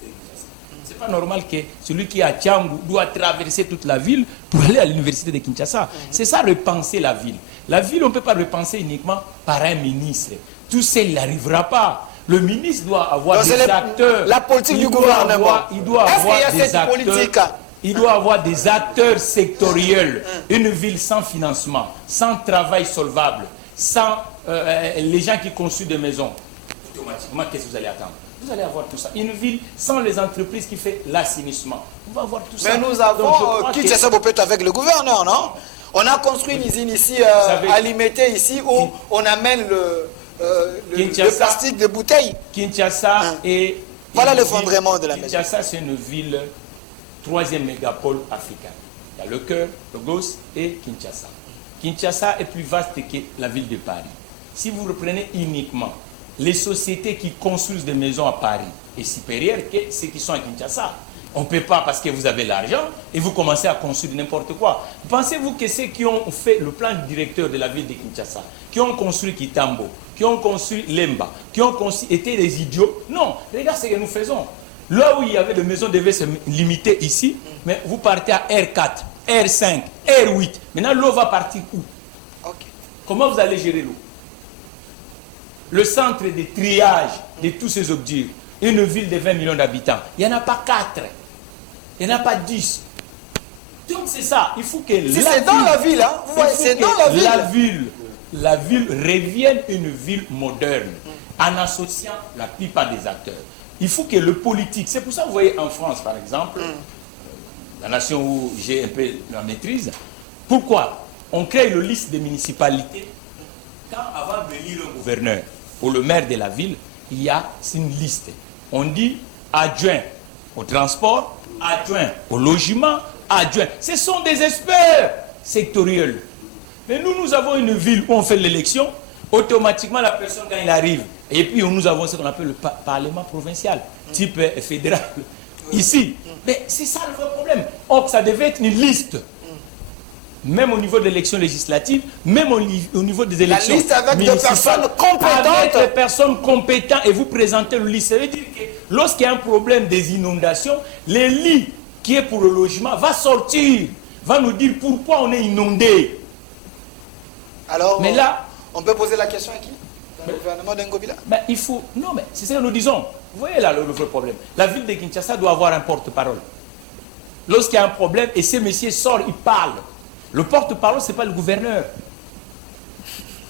Ce n'est pas normal que celui qui est à Tiangou doit traverser toute la ville pour aller à l'université de Kinshasa. C'est ça, repenser la ville. La ville, on ne peut pas repenser uniquement par un ministre. Tout seul, il n'arrivera pas. Le ministre doit avoir des acteurs. La politique du gouvernement. Il doit avoir des acteurs. Il doit avoir des acteurs sectoriels. Une ville sans financement, sans travail solvable, sans les gens qui construisent des maisons. Automatiquement, qu'est-ce que vous allez attendre? Vous allez avoir tout ça. Une ville sans les entreprises qui font l'assainissement. On va avoir tout ça. Mais nous avons Kinshasa peut-être avec le gouverneur, non? On a construit une usine ici à Limité, ici, où on amène le plastique de bouteilles. Kinshasa est... Voilà l'effondrement de la maison. Kinshasa, c'est une ville, 3e mégapole africaine. Il y a le cœur, le Lagos et Kinshasa. Kinshasa est plus vaste que la ville de Paris. Si vous reprenez uniquement les sociétés qui construisent des maisons à Paris est supérieure que ceux qui sont à Kinshasa. On ne peut pas parce que vous avez l'argent et vous commencez à construire n'importe quoi. Pensez-vous que ceux qui ont fait le plan directeur de la ville de Kinshasa, qui ont construit Kitambo, qui ont construit Lemba, qui ont construit, étaient des idiots? Non, regarde ce que nous faisons. Là où il y avait des maisons devaient se limiter ici, mais vous partez à R4, R5, R8. Maintenant, l'eau va partir où? Comment vous allez gérer l'eau? Le centre de triage de tous ces objets, une ville de 20 millions d'habitants, il n'y en a pas 4, il n'y en a pas 10. Donc c'est ça, il faut que c'est dans la ville, hein? Vous voyez, c'est dans la ville. La ville revienne une ville moderne en associant la plupart des acteurs. Il faut que le politique, c'est pour ça que vous voyez en France par exemple, la nation où j'ai un peu la maîtrise, pourquoi on crée une liste de municipalités quand avant de élire un gouverneur ou le maire de la ville, il y a une liste. On dit adjoint au transport, adjoint au logement, adjoint. Ce sont des experts sectoriels. Mais nous avons une ville où on fait l'élection, automatiquement la personne quand il arrive, et puis nous avons ce qu'on appelle le parlement provincial, type fédéral, ici. Mais c'est ça le vrai problème. Or, ça devait être une liste. Même au niveau de l'élection législative, même au niveau des élections. La liste avec des personnes compétentes. Avec des personnes compétentes et vous présentez le liste. Ça veut dire que lorsqu'il y a un problème des inondations, le lit qui est pour le logement va sortir, va nous dire pourquoi on est inondé. Alors, mais là, on peut poser la question à qui? Dans le gouvernement d'Ngobila? Ben, il faut... Non, mais c'est ce que nous disons. Vous voyez là le vrai problème. La ville de Kinshasa doit avoir un porte-parole. Lorsqu'il y a un problème et ces messieurs sortent, ils parlent. Le porte-parole, ce n'est pas le gouverneur.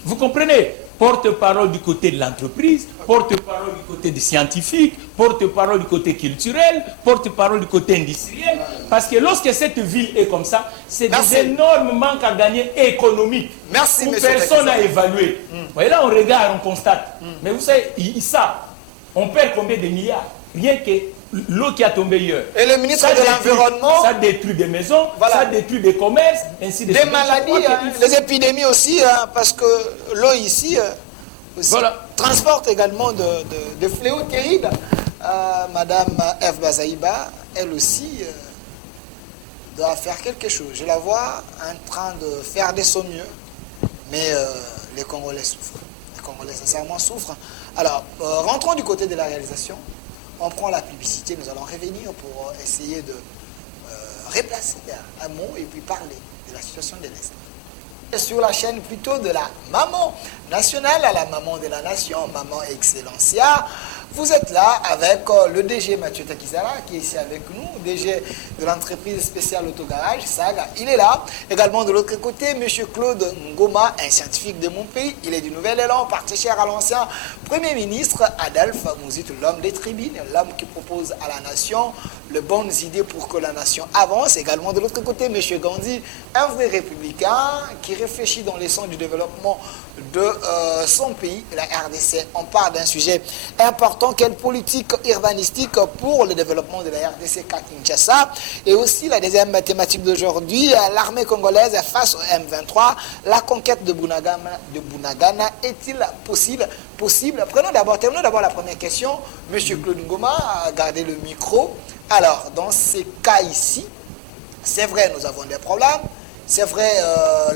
Vous comprenez? porte-parole du côté de l'entreprise, porte-parole du côté des scientifiques, porte-parole du côté culturel, porte-parole du côté industriel. Parce que lorsque cette ville est comme ça, c'est des énormes manques à gagner économiques. Merci, où monsieur personne n'a évalué. Et là, on regarde, on constate. Mais vous savez, ça, on perd combien de milliards? Rien que l'eau qui a tombé hier. Et le ministre de l'Environnement... Ça détruit des maisons, ça détruit des commerces, ainsi de suite. Des maladies, des épidémies aussi, parce que l'eau ici aussi transporte également de fléaux terribles. Madame F. Bazaïba, elle aussi doit faire quelque chose. Je la vois en train de faire de son mieux, mais les Congolais souffrent. Les Congolais sincèrement souffrent. Alors, rentrons du côté de la réalisation. On prend la publicité, nous allons revenir pour essayer de replacer un mot et puis parler de la situation de l'Est. Sur la chaîne plutôt de la maman nationale à la maman de la nation, maman Excellencia. Vous êtes là avec le DG Mathieu Takizala qui est ici avec nous, DG de l'entreprise spéciale Autogarage, Saga, il est là. Également de l'autre côté, M. Claude Ngoma, un scientifique de mon pays, il est du Nouvel Élan, parti cher à l'ancien Premier ministre Adolphe Mouzit, l'homme des tribunes, l'homme qui propose à la nation les bonnes idées pour que la nation avance. Également de l'autre côté, M. Gandhi, un vrai républicain qui réfléchit dans les sens du développement de son pays, la RDC. On parle d'un sujet important, quelle politique urbanistique pour le développement de la RDC à Kinshasa. Et aussi la deuxième thématique d'aujourd'hui, l'armée congolaise face au M23, la conquête de Bunagana est-il possible? Terminons d'abord la première question. Monsieur Claude Ngoma, gardez le micro. Alors, dans ces cas ici, c'est vrai, nous avons des problèmes. C'est vrai,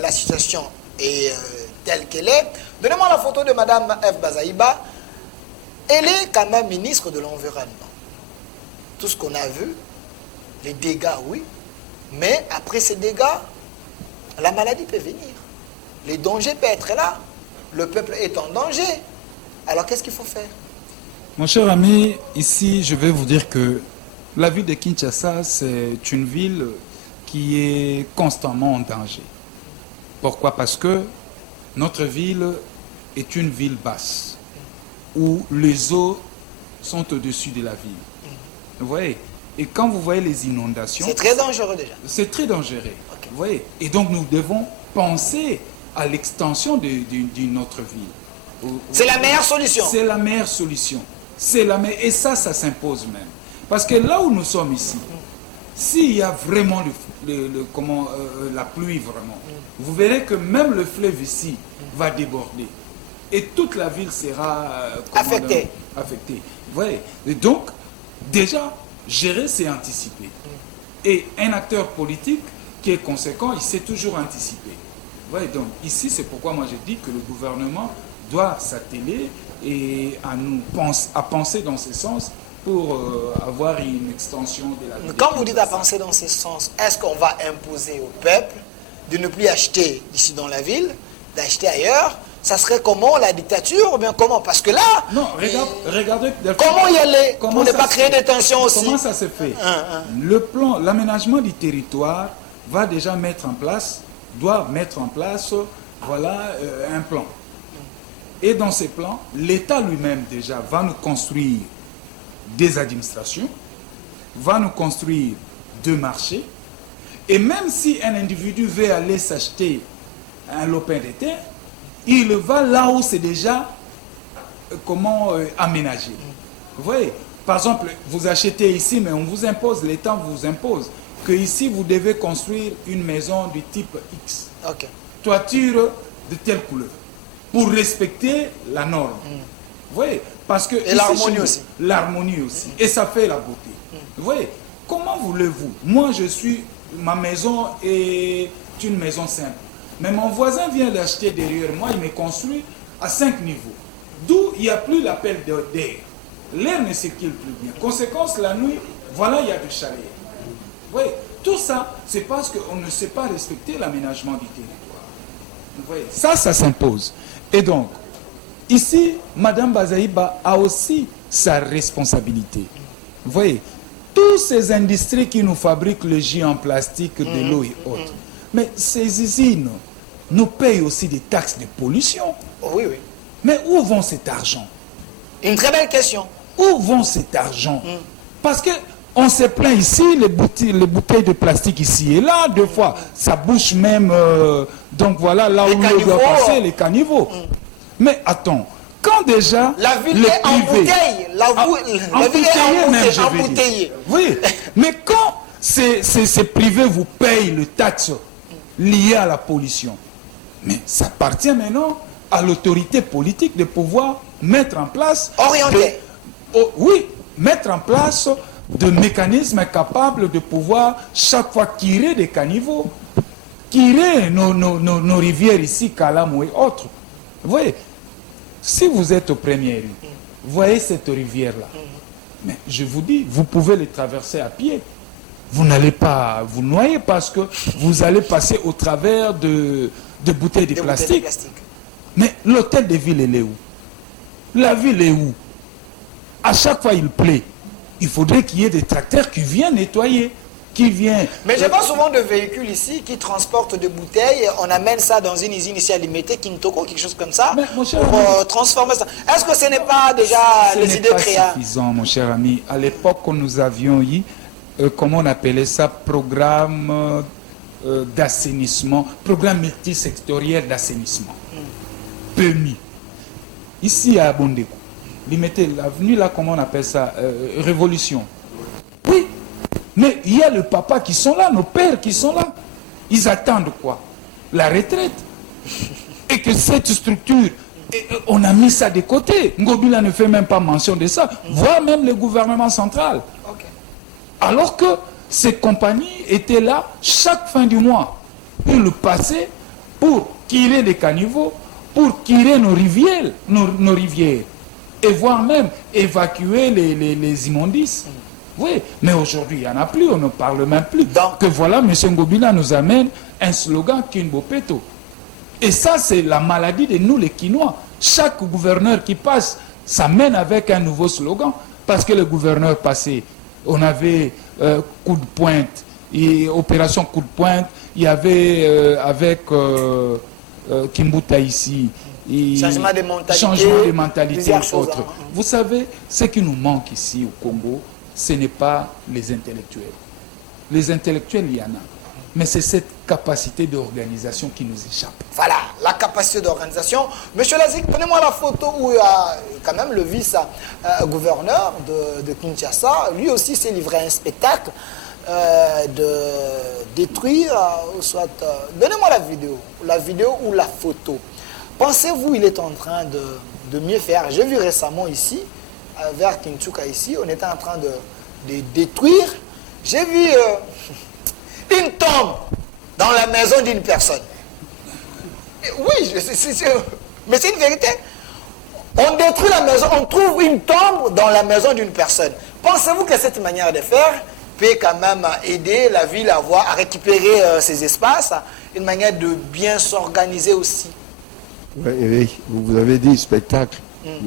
la situation est telle qu'elle est. Donnez-moi la photo de Mme F. Bazaïba. Elle est quand même ministre de l'Environnement. Tout ce qu'on a vu, les dégâts, oui. Mais après ces dégâts, la maladie peut venir. Les dangers peuvent être là. Le peuple est en danger. Alors qu'est-ce qu'il faut faire? Mon cher ami, ici, je vais vous dire que la ville de Kinshasa, c'est une ville qui est constamment en danger. Pourquoi? Parce que notre ville est une ville basse, où les eaux sont au-dessus de la ville. Vous voyez? Et quand vous voyez les inondations... C'est très dangereux déjà. C'est très dangereux. Okay. Vous voyez? Et donc nous devons penser à l'extension de notre ville. C'est la meilleure solution. C'est la meilleure solution. Et ça s'impose même. Parce que là où nous sommes ici, s'il y a vraiment la pluie vraiment, vous verrez que même le fleuve ici va déborder. Et toute la ville sera affectée. Vous voyez? Et donc, déjà, gérer, c'est anticiper. Et un acteur politique qui est conséquent, il sait toujours anticiper. Vous voyez? Donc, ici, c'est pourquoi moi j'ai dit que le gouvernement doit s'atteler et à penser dans ce sens pour avoir une extension de la ville. Quand vous dites à penser dans ce sens, est-ce qu'on va imposer au peuple de ne plus acheter ici dans la ville, d'acheter ailleurs? Ça serait comment, la dictature ou bien comment? Parce que là... Non, regardez... Comment y aller pour ne pas créer des tensions aussi? Comment ça se fait? Le plan, l'aménagement du territoire va déjà doit mettre en place, voilà, un plan. Et dans ces plans, l'État lui-même déjà va nous construire des administrations, va nous construire deux marchés, et même si un individu veut aller s'acheter un lopin de terre, il va là où c'est déjà aménagé. Vous voyez, par exemple, vous achetez ici, mais on vous impose, l'État vous impose que ici vous devez construire une maison du type X. Okay. Toiture de telle couleur, pour respecter la norme. Vous voyez, parce que et l'harmonie aussi. L'harmonie aussi. Et ça fait la beauté. Vous voyez, comment voulez-vous? Moi, ma maison est une maison simple. Mais mon voisin vient d'acheter derrière moi, il me construit à 5 niveaux. D'où il n'y a plus l'appel d'air. L'air ne circule plus bien. Conséquence, la nuit, voilà, il y a du chaleur. Vous voyez, tout ça, c'est parce qu'on ne sait pas respecter l'aménagement du territoire. Vous voyez, ça s'impose. Et donc, ici, Mme Bazaïba a aussi sa responsabilité. Vous voyez, tous ces industries qui nous fabriquent le jus en plastique, de l'eau et autres, mais ces usines nous payent aussi des taxes de pollution. Oh, oui, oui. Mais où vont cet argent? Une très belle question. Où vont cet argent? Parce que on se plaint ici, les bouteilles de plastique ici et là, deux fois, ça bouche même, donc voilà, là où l'eau doit passer, les caniveaux. Mais attends, quand déjà... La ville est embouteillée. La ville est embouteillée. Oui, mais quand ces privés vous payent le taxe lié à la pollution, mais ça appartient maintenant à l'autorité politique de pouvoir mettre en place... Orienter. Oui, mettre en place de mécanismes capables de pouvoir chaque fois tirer des caniveaux, tirer nos rivières ici, Kalamo et autres. Vous voyez, si vous êtes au premier rue, vous voyez cette rivière-là, mais je vous dis, vous pouvez les traverser à pied. Vous n'allez pas vous noyer parce que vous allez passer au travers de bouteilles de plastique. Mais l'hôtel de ville, elle est où? La ville est où? À chaque fois il pleut, il faudrait qu'il y ait des tracteurs qui viennent nettoyer, qui viennent... Mais je vois souvent de véhicules ici qui transportent des bouteilles, on amène ça dans une usine ici à Limité, Kintoko, quelque chose comme ça, pour transformer ça. Est-ce que ce n'est pas déjà les idées créées? Ce n'est pas suffisant, mon cher ami. À l'époque, nous avions eu, comment on appelait ça, programme d'assainissement, programme multisectoriel d'assainissement. PMI. Ici à Bondeko. Limité, l'avenue là, comment on appelle ça, Révolution. Oui, mais il y a le papa qui sont là, nos pères qui sont là. Ils attendent quoi? La retraite. Et que cette structure, on a mis ça de côté. Ngobila ne fait même pas mention de ça, voire même le gouvernement central. Okay. Alors que ces compagnies étaient là chaque fin du mois. Ils passaient pour tirer les caniveaux, pour tirer nos rivières, nos rivières. Et voire même évacuer les immondices. Oui, mais aujourd'hui, il n'y en a plus, on ne parle même plus. Donc, que voilà, M. Ngobila nous amène un slogan Kinbopeto. Et ça, c'est la maladie de nous, les Quinois. Chaque gouverneur qui passe s'amène avec un nouveau slogan. Parce que le gouverneur passé, on avait coup de pointe, et opération coup de pointe, il y avait avec Kimbuta ici, changement de mentalité et autres. Vous savez, ce qui nous manque ici au Congo, ce n'est pas les intellectuels. Les intellectuels, il y en a. Mais c'est cette capacité d'organisation qui nous échappe. Voilà, la capacité d'organisation. Monsieur Lazik, donnez-moi la photo où il y a quand même le vice-gouverneur de Kinshasa. Lui aussi s'est livré à un spectacle de détruire, soit... donnez-moi la vidéo ou la photo. Pensez-vous qu'il est en train de mieux faire? J'ai vu récemment ici, vers Kinchuka ici, on était en train de détruire. J'ai vu une tombe dans la maison d'une personne. Oui, mais c'est une vérité. On détruit la maison, on trouve une tombe dans la maison d'une personne. Pensez-vous que cette manière de faire peut quand même aider la ville à récupérer ses espaces, une manière de bien s'organiser aussi? Oui, vous avez dit spectacle.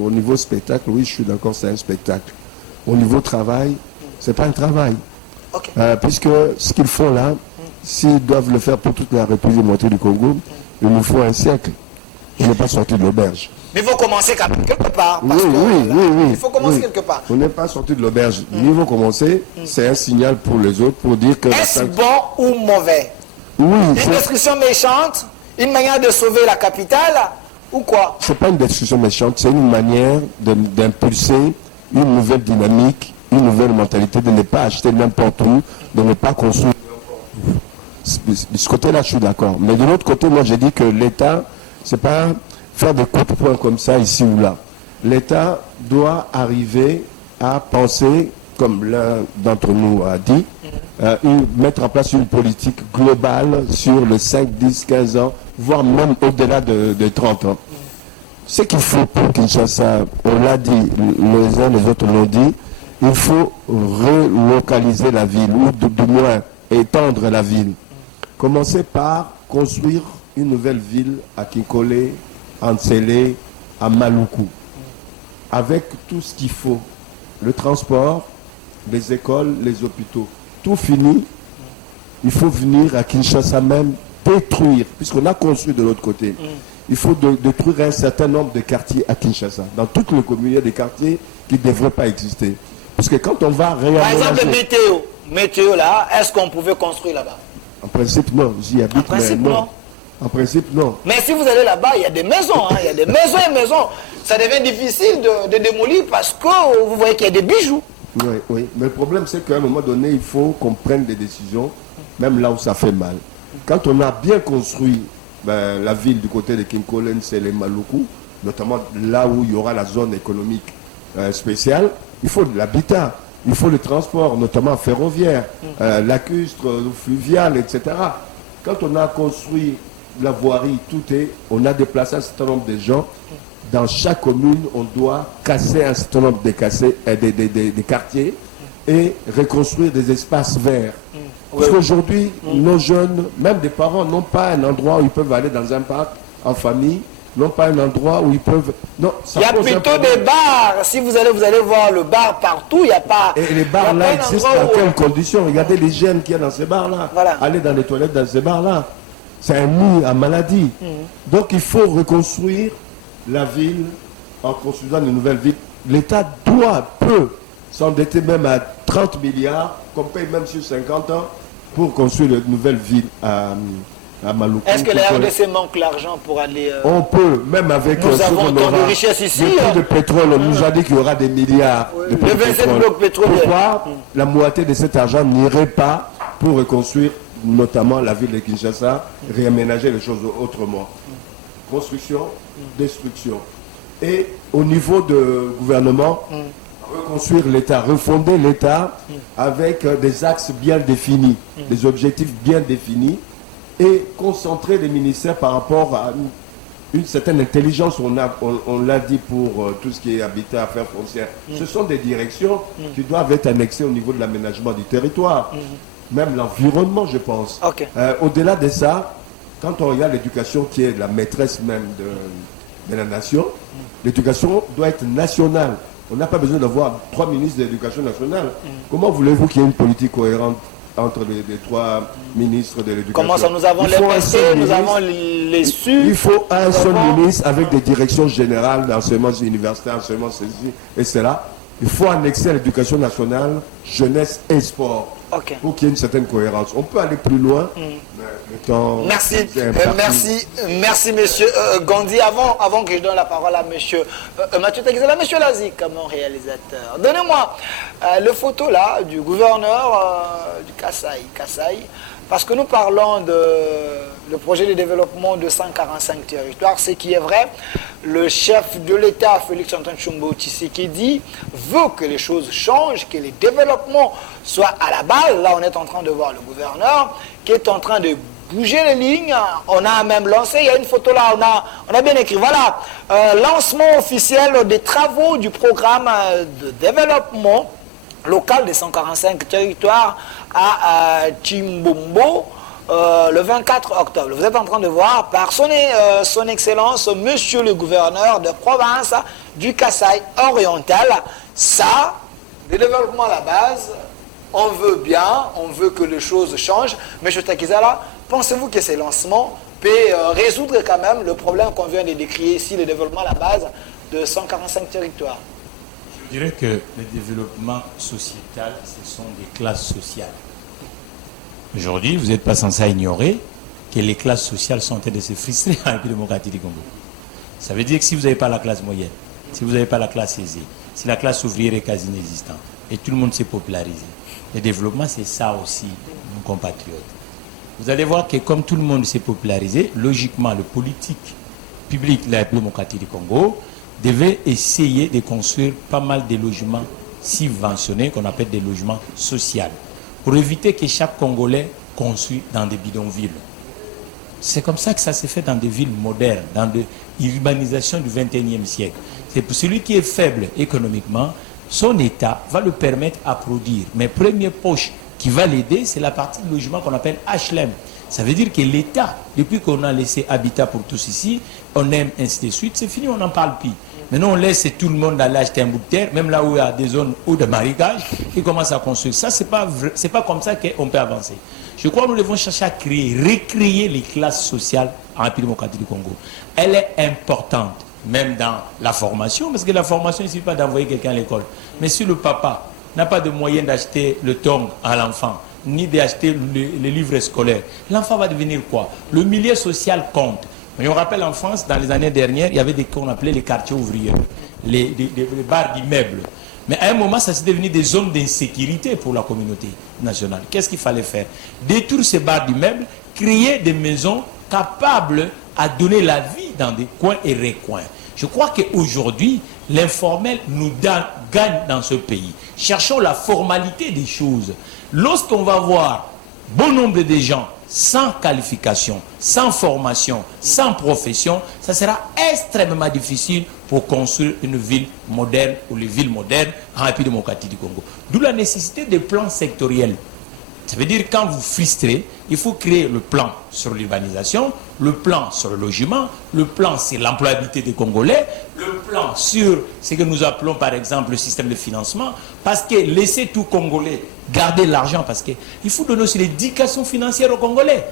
Au niveau spectacle, oui, je suis d'accord, c'est un spectacle. Au niveau travail, c'est pas un travail. Okay. Puisque ce qu'ils font là, s'ils doivent le faire pour toute la République démocratique du Congo, il nous faut un siècle. On n'est pas sorti de l'auberge. Mais il faut commencer quelque part. Oui. Il faut commencer quelque part. On n'est pas sorti de l'auberge. Il faut commencer, c'est un signal pour les autres pour dire que... Est-ce bon ou mauvais? Oui. Une destruction méchante, une manière de sauver la capitale, ou quoi? C'est pas une destruction méchante, c'est une manière d'impulser une nouvelle dynamique, une nouvelle mentalité, de ne pas acheter n'importe où, de ne pas construire. De ce côté-là, je suis d'accord. Mais de l'autre côté, moi, j'ai dit que l'État, c'est pas faire des coups de poing comme ça, ici ou là. L'État doit arriver à penser, comme l'un d'entre nous a dit, mettre en place une politique globale sur les 5, 10, 15 ans, voire même au-delà de 30 ans. Ce qu'il faut pour Kinshasa, on l'a dit, les uns les autres l'ont dit, il faut relocaliser la ville, ou du moins étendre la ville. Commencer par construire une nouvelle ville à Kinkole, à Ntsele, à Maluku, avec tout ce qu'il faut, le transport, les écoles, les hôpitaux. Tout fini, il faut venir à Kinshasa même détruire, puisqu'on a construit de l'autre côté. il faut détruire un certain nombre de quartiers à Kinshasa. Dans toutes les communes, il y a des quartiers qui ne devraient pas exister. Parce que quand on va réaménager... Par exemple, météo là, est-ce qu'on pouvait construire là-bas? En principe, non. J'y habite, en principe, mais non. non. En principe, non. Mais si vous allez là-bas, il y a des maisons, il y a des maisons et maisons. Ça devient difficile de démolir parce que vous voyez qu'il y a des bijoux. Oui, oui. Mais le problème, c'est qu'à un moment donné, il faut qu'on prenne des décisions, même là où ça fait mal. Quand on a bien construit la ville du côté de Kinkolen, c'est les Maluku, notamment là où il y aura la zone économique spéciale, il faut de l'habitat, il faut le transport, notamment ferroviaire, lacustre, fluvial, etc. Quand on a construit la voirie, on a déplacé un certain nombre de gens. Dans chaque commune, on doit casser un certain nombre des quartiers et reconstruire des espaces verts. Parce qu'aujourd'hui, nos jeunes, même des parents, n'ont pas un endroit où ils peuvent aller dans un parc en famille, n'ont pas un endroit où ils peuvent... Non, il y a plutôt des bars. Si vous allez voir le bar partout, il n'y a pas... Et les bars là existent dans quelles conditions? Regardez les jeunes qu'il y a dans ces bars-là. Voilà. Allez dans les toilettes dans ces bars-là. C'est un nid à maladie. Donc il faut reconstruire la ville en construisant une nouvelle ville. L'État peut s'endetter même à 30 milliards, qu'on paye même sur 50 ans, pour construire une nouvelle ville à Maluku. Est-ce que la RDC manque l'argent pour aller... On peut, même avec... Nous avons tant de richesses ici. Le prix de pétrole, on nous a dit qu'il y aura des milliards de prix de pétrole. Pourquoi la moitié de cet argent n'irait pas pour reconstruire notamment la ville de Kinshasa, réaménager les choses autrement? Construction, destruction. Et au niveau du gouvernement, reconstruire l'État, refonder l'État avec des axes bien définis, des objectifs bien définis, et concentrer les ministères par rapport à une certaine intelligence. On l'a dit pour tout ce qui est habitat, affaires foncières. Ce sont des directions qui doivent être annexées au niveau de l'aménagement du territoire. Même l'environnement, je pense. Okay. Au-delà de ça, quand on regarde l'éducation qui est la maîtresse même de la nation, l'éducation doit être nationale. On n'a pas besoin d'avoir 3 ministres de l'éducation nationale. Comment voulez-vous qu'il y ait une politique cohérente entre les 3 ministres de l'éducation? Comment ça? Nous avons les PC, nous avons les SU. Il faut un seul ministre avec des directions générales d'enseignement universitaire, enseignement ceci et cela. Il faut annexer à l'éducation nationale, jeunesse et sport. Okay. Pour qu'il y ait une certaine cohérence. On peut aller plus loin, mais le temps... Merci, monsieur Gandhi. Avant que je donne la parole à monsieur Mathieu Taguizala, monsieur Lazik, mon réalisateur, donnez-moi le photo là du gouverneur du Kasaï. Parce que nous parlons de projet de développement de 145 territoires, ce qui est vrai. Le chef de l'État, Félix-Antoine Tshombo Tshisekedi, veut que les choses changent, que les développements soient à la balle. Là, on est en train de voir le gouverneur qui est en train de bouger les lignes. On a même lancé, il y a une photo là, on a bien écrit, voilà, lancement officiel des travaux du programme de développement local des 145 territoires à Chimbombo le 24 octobre. Vous êtes en train de voir par son excellence, monsieur le gouverneur de province du Kasaï oriental. Ça, le développement à la base, on veut bien, on veut que les choses changent. Monsieur Takizala, pensez-vous que ces lancements peuvent résoudre quand même le problème qu'on vient de décrire ici, le développement à la base de 145 territoires? Je dirais que le développement sociétal, ce sont des classes sociales. Aujourd'hui, vous n'êtes pas censé ignorer que les classes sociales sont en train de se frustrer en République démocratique du Congo. Ça veut dire que si vous n'avez pas la classe moyenne, si vous n'avez pas la classe aisée, si la classe ouvrière est quasi inexistante, et tout le monde s'est popularisé, le développement, c'est ça aussi, mon compatriote. Vous allez voir que comme tout le monde s'est popularisé, logiquement, le politique public de la République démocratique du Congo devait essayer de construire pas mal de logements subventionnés, qu'on appelle des logements sociaux, pour éviter que chaque Congolais construise dans des bidonvilles. C'est comme ça que ça s'est fait dans des villes modernes, dans des urbanisations du XXIe siècle. C'est pour celui qui est faible économiquement, son État va le permettre à produire. Mais première poche qui va l'aider, c'est la partie de logement qu'on appelle HLM. Ça veut dire que l'État, depuis qu'on a laissé habitat pour tous ici, on aime ainsi de suite, c'est fini, on n'en parle plus. Maintenant, on laisse tout le monde aller acheter un bout de terre, même là où il y a des zones où de marécage, qui commence à construire. Ça, c'est pas comme ça qu'on peut avancer. Je crois que nous devons chercher à recréer les classes sociales en République démocratique du Congo. Elle est importante, même dans la formation, parce que la formation, il ne suffit pas d'envoyer quelqu'un à l'école. Mais si le papa n'a pas de moyen d'acheter le tong à l'enfant, ni d'acheter les livres scolaires, l'enfant va devenir quoi? Le milieu social compte. Mais on rappelle en France, dans les années dernières, il y avait des qu'on appelait les quartiers ouvriers, les bars d'immeubles. Mais à un moment, ça s'est devenu des zones d'insécurité pour la communauté nationale. Qu'est-ce qu'il fallait faire? Détruire ces bars d'immeubles, créer des maisons capables à donner la vie dans des coins et recoins. Je crois qu'aujourd'hui, l'informel nous gagne dans ce pays. Cherchons la formalité des choses. Lorsqu'on va voir bon nombre de gens sans qualification, sans formation, sans profession, ça sera extrêmement difficile pour construire une ville moderne ou les villes modernes en République démocratique du Congo. D'où la nécessité des plans sectoriels. Ça veut dire quand vous frustrez, il faut créer le plan sur l'urbanisation, le plan sur le logement, le plan sur l'employabilité des Congolais, le plan sur ce que nous appelons par exemple le système de financement, parce que laisser tout Congolais garder l'argent, parce qu'il faut donner aussi l'éducation financière aux Congolais.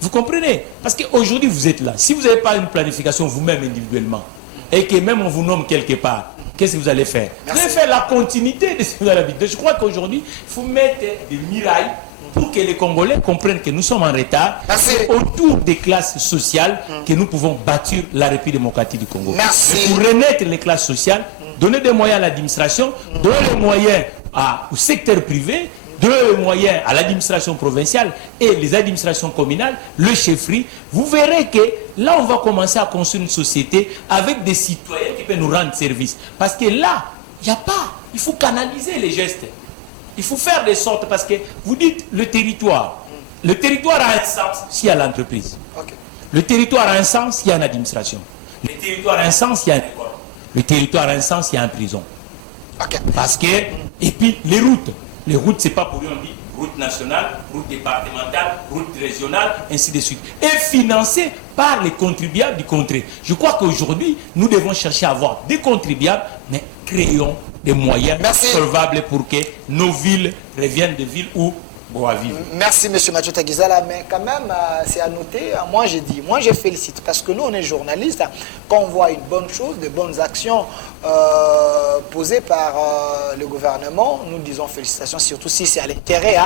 Vous comprenez? Parce qu'aujourd'hui vous êtes là. Si vous n'avez pas une planification vous-même individuellement, et que même on vous nomme quelque part, qu'est-ce que vous allez faire? Vous allez faire la continuité de ce que vous avez l'habitude. Je crois qu'aujourd'hui, il faut mettre des murailles pour que les Congolais comprennent que nous sommes en retard. C'est autour des classes sociales que nous pouvons bâtir la République démocratique du Congo. Merci. Pour renaître les classes sociales, donner des moyens à l'administration, donner des moyens au secteur privé, donner des moyens à l'administration provinciale et les administrations communales, le chefferie. Vous verrez que là, on va commencer à construire une société avec des citoyens qui peuvent nous rendre service. Parce que là, il n'y a pas. Il faut canaliser les gestes. Il faut faire des sortes, parce que vous dites le territoire. Le territoire a un sens s'il y a l'entreprise. Okay. Le territoire a un sens s'il y a une administration. Le territoire a un sens s'il y a une école. Le territoire a un sens s'il y a une prison. Okay. Parce que, et puis les routes. Les routes, ce n'est pas pour rien, on dit route nationale, route départementale, route régionale, ainsi de suite. Et financées par les contribuables du contrée. Je crois qu'aujourd'hui, nous devons chercher à avoir des contribuables, mais créons des moyens solvables pour que nos villes reviennent des villes où bon à vivre. Merci M. Mathieu Tagizala, mais quand même, c'est à noter, moi je félicite, parce que nous on est journalistes, quand on voit une bonne chose, de bonnes actions posées par le gouvernement, nous disons félicitations, surtout si c'est à l'intérêt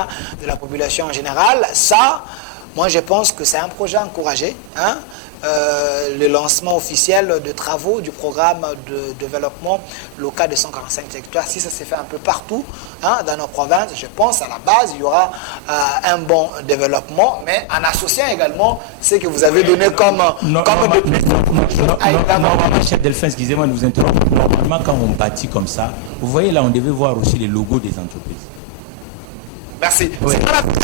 de la population en général. Ça, moi je pense que c'est un projet encouragé, le lancement officiel de travaux du programme de développement local de 145 territoires. Si ça s'est fait un peu partout dans nos provinces, je pense à la base, il y aura un bon développement, mais en associant également ce que vous avez donné comme normalement, chef Delphin, excusez-moi de vous interrompre. Normalement, quand on bâtit comme ça, vous voyez là, on devait voir aussi les logos des entreprises. Merci. Oui.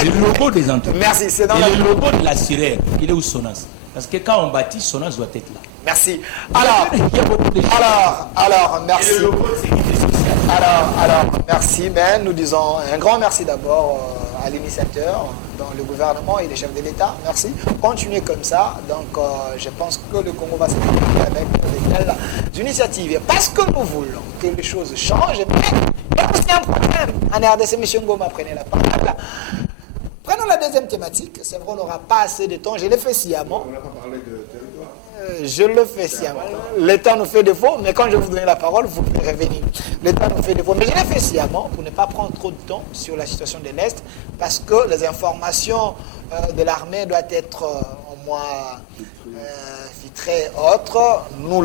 Le logo des entreprises. Merci. C'est dans et le logo de la Syrie, il est où Sonas? Parce que quand on bâtit, Sonas doit être là. Merci. Alors, merci. Et le logo de sécurité sociale. Alors, merci. Mais nous disons un grand merci d'abord à l'initiateur, dans le gouvernement et les chefs de l'État. Merci. Continuez comme ça. Donc, je pense que le Congo va se développer avec de telles initiatives. Parce que nous voulons que les choses changent, mais il y a aussi un problème. En RDC, M. Ngoma, prenez la parole. Prenons la deuxième thématique. C'est vrai, on n'aura pas assez de temps. Je l'ai fait sciemment. On n'a pas parlé de territoire. Je le fais sciemment. Le temps nous fait défaut, mais quand je vous donne la parole, vous pouvez revenir. Le temps nous fait défaut. Mais je l'ai fait sciemment pour ne pas prendre trop de temps sur la situation de l'Est, parce que les informations de l'armée doivent être au moins filtrées autres. Nous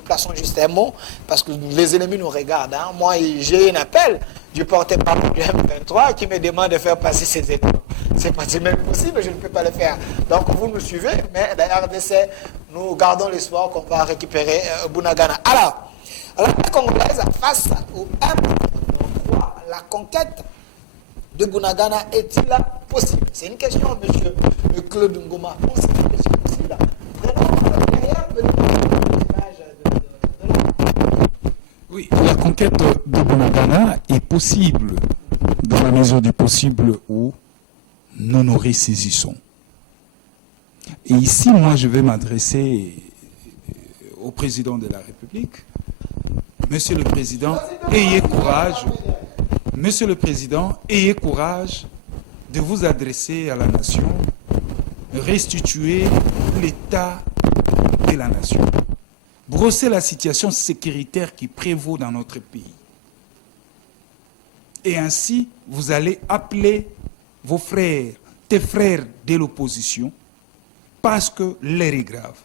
plaçons juste un mot, parce que les ennemis nous regardent. Moi, j'ai un appel du porte-parole du M23 qui me demande de faire passer ces états. C'est pas même possible, je ne peux pas le faire. Donc vous nous suivez, mais la RDC, nous gardons l'espoir qu'on va récupérer Bunagana. Alors, la Congolaise, face au M23, la conquête de Bunagana est-il possible? C'est une question, monsieur Claude Ngoma. Est-il possible? Oui, la conquête de Bunagana est possible dans la mesure du possible où nous nous ressaisissons. Et ici, moi, je vais m'adresser au président de la République. Monsieur le Président, ayez courage. Monsieur le Président, ayez courage de vous adresser à la nation, restituer l'état de la nation, brosser la situation sécuritaire qui prévaut dans notre pays. Et ainsi, vous allez appeler vos frères, tes frères de l'opposition, parce que l'heure est grave.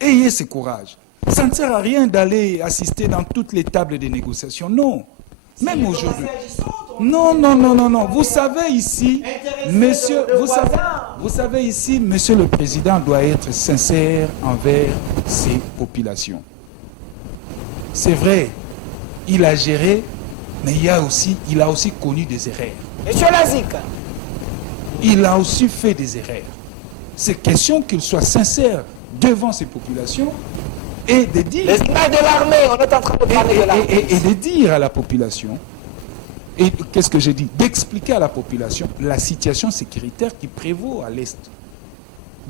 Ayez ce courage. Ça ne sert à rien d'aller assister dans toutes les tables de négociation. Non. Même aujourd'hui. Non, non, non, non, non. Vous savez ici, monsieur, vous savez ici, monsieur le président doit être sincère envers ses populations. C'est vrai, il a géré, mais il a aussi connu des erreurs. Monsieur Lazik. Il a aussi fait des erreurs. C'est question qu'il soit sincère devant ses populations et de dire... Les images de l'armée, on est en train de parler de l'armée. Et de dire à la population, et qu'est-ce que j'ai dit? D'expliquer à la population la situation sécuritaire qui prévaut à l'est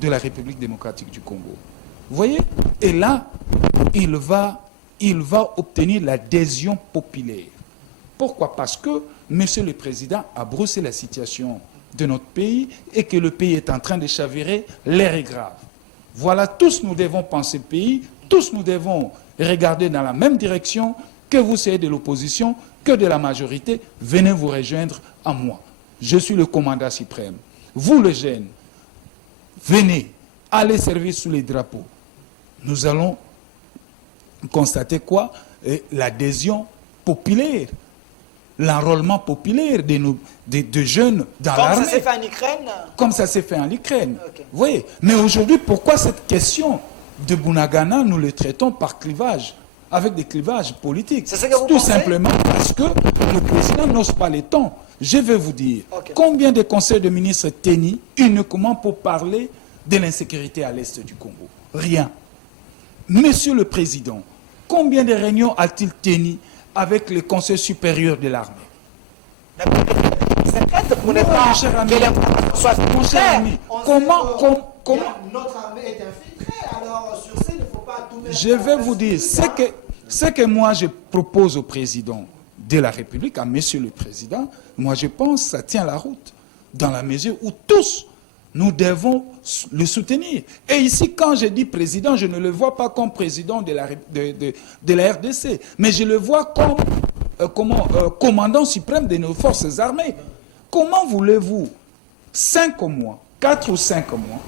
de la République démocratique du Congo. Vous voyez? Et là, il va obtenir l'adhésion populaire. Pourquoi? Parce que M. le Président a brossé la situation de notre pays et que le pays est en train de chavirer, l'air est grave. Voilà, tous nous devons penser le pays, tous nous devons regarder dans la même direction, que vous soyez de l'opposition, que de la majorité, venez vous rejoindre à moi. Je suis le commandant suprême. Vous, les jeunes, venez, allez servir sous les drapeaux. Nous allons constater quoi? L'adhésion populaire, l'enrôlement populaire de jeunes dans l'armée. Comme ça s'est fait en Ukraine? Comme ça s'est fait en Ukraine. Okay. Vous voyez? Mais aujourd'hui, pourquoi cette question de Bunagana, nous le traitons par clivage, avec des clivages politiques? C'est ce que vous Tout pensez? simplement parce que le président n'ose pas les temps. Je vais vous dire, Okay. combien de conseils de ministres tenus uniquement pour parler de l'insécurité à l'est du Congo? Rien. Monsieur le Président, combien de réunions a-t-il tenu avec le Conseil supérieur de l'armée? Pour ne Non, pas mon cher ami, que l'information soit mon cher ami, comment notre armée est infiltrée, alors sur ça, il ne faut pas tout mettre. je vais vous dire, ce que moi je propose au président de la République, à monsieur le président, moi je pense que ça tient la route, dans la mesure où tous, nous devons le soutenir. Et ici, quand je dis président, je ne le vois pas comme président de la RDC, mais je le vois comme commandant suprême de nos forces armées. Comment voulez-vous, 4 ou 5 mois,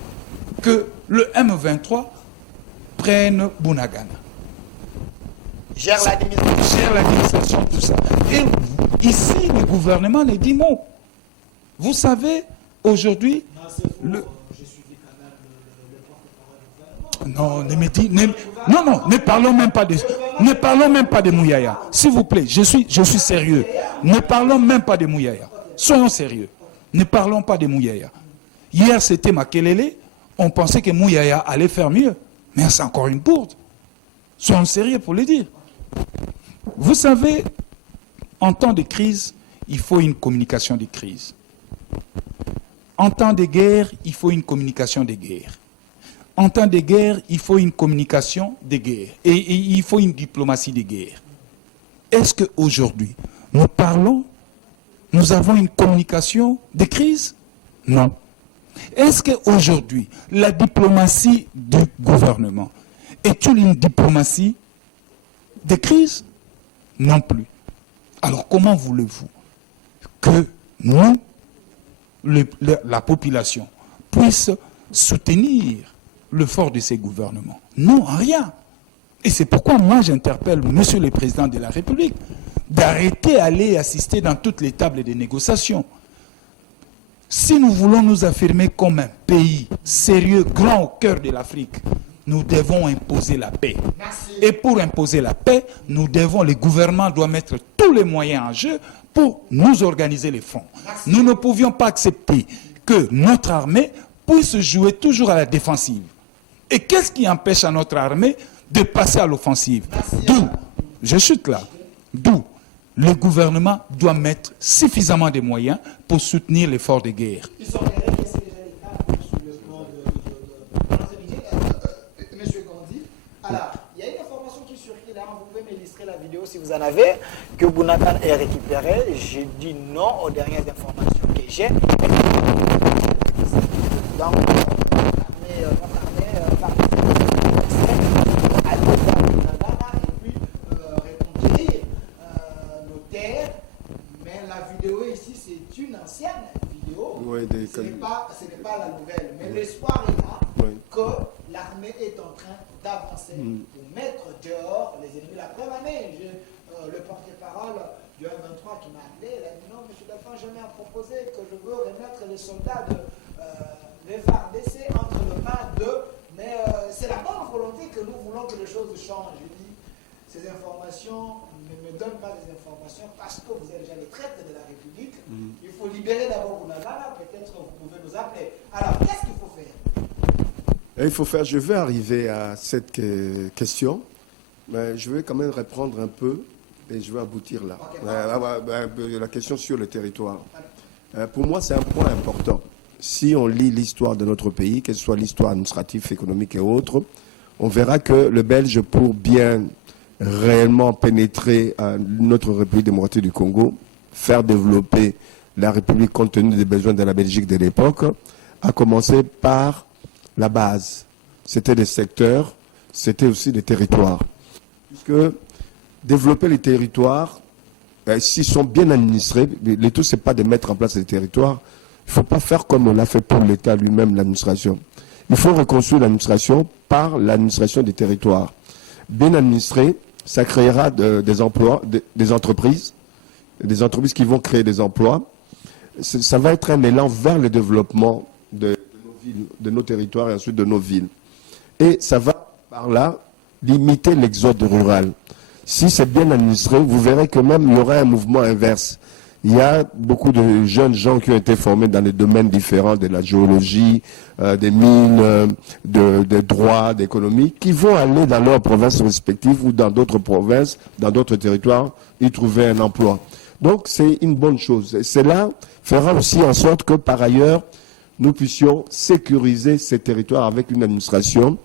que le M23 prenne Bunagana? Gère l'administration. Gère l'administration, tout ça. Et ici, le gouvernement ne dit mot. Vous savez, aujourd'hui... Non, ne parlons même pas de Mouyaya. S'il vous plaît, je suis sérieux. Ne parlons même pas de Mouyaya. Soyons sérieux. Ne parlons pas de Mouyaya. Hier, c'était Makelele. On pensait que Mouyaya allait faire mieux. Mais c'est encore une bourde. Soyons sérieux pour le dire. Vous savez, en temps de crise, il faut une communication de crise. En temps de guerre, il faut une communication de guerre. En temps de guerre, il faut une communication de guerre. Et il faut une diplomatie de guerre. Est-ce qu'aujourd'hui, nous avons une communication de crise? Non. Est-ce qu'aujourd'hui, la diplomatie du gouvernement est-elle une diplomatie de crise? Non plus. Alors comment voulez-vous que nous, la population, puisse soutenir l'effort de ces gouvernements? Non, rien. Et c'est pourquoi moi j'interpelle Monsieur le Président de la République d'arrêter d'aller assister dans toutes les tables de négociation. Si nous voulons nous affirmer comme un pays sérieux, grand au cœur de l'Afrique, nous devons imposer la paix. Merci. Et pour imposer la paix, le gouvernement doit mettre tous les moyens en jeu pour nous organiser les fonds. Merci. Nous ne pouvions pas accepter que notre armée puisse jouer toujours à la défensive. Et qu'est-ce qui empêche à notre armée de passer à l'offensive? D'où, je chute là, d'où le gouvernement doit mettre suffisamment de moyens pour soutenir l'effort de guerre. Monsieur Gandhi, alors, il y a une information qui circule là, vous pouvez m'illustrer la vidéo si vous en avez, que Bunagana est récupéré. J'ai dit non aux dernières informations que sujet. Donc, notre armée aller voir Bunagana et puis reconquérir nos terres. Mais la vidéo ici, c'est une ancienne vidéo. Oui, ce n'est pas la nouvelle. Mais l'espoir est là que l'armée est en train d'avancer pour mettre dehors les ennemis. La première année, le porte-parole du M23 qui m'a appelé, il a dit non, M. Delphin, je m'ai proposé que je veux remettre les soldats de FARDC entre les mains d'eux, mais c'est la bonne volonté que nous voulons que les choses changent. Je dis, ces informations ne me donnent pas des informations parce que vous êtes déjà les traîtres de la République. Il faut libérer d'abord Bunagana, peut-être vous pouvez nous appeler. Alors, qu'est-ce qu'il faut faire? Il faut faire, je vais arriver à cette question, mais je vais quand même reprendre un peu et je vais aboutir là. La question sur le territoire. Pour moi, c'est un point important. Si on lit l'histoire de notre pays, que ce soit l'histoire administrative, économique et autres, on verra que le Belge, pour bien réellement pénétrer notre République démocratique du Congo, faire développer la République compte tenu des besoins de la Belgique de l'époque, a commencé par la base. C'était des secteurs, c'était aussi des territoires. Puisque développer les territoires, s'ils sont bien administrés, le tout, c'est pas de mettre en place les territoires. Il ne faut pas faire comme on l'a fait pour l'État lui-même, l'administration. Il faut reconstruire l'administration par l'administration des territoires. Bien administré, ça créera des emplois, des entreprises qui vont créer des emplois. Ça va être un élan vers le développement de nos territoires et ensuite de nos villes. Et ça va, par là, limiter l'exode rural. Si c'est bien administré, vous verrez que même il y aura un mouvement inverse. Il y a beaucoup de jeunes gens qui ont été formés dans des domaines différents, de la géologie, des mines, de droit, d'économie, qui vont aller dans leurs provinces respectives ou dans d'autres provinces, dans d'autres territoires, y trouver un emploi. Donc c'est une bonne chose. Et cela fera aussi en sorte que, par ailleurs, nous puissions sécuriser ces territoires avec une administration,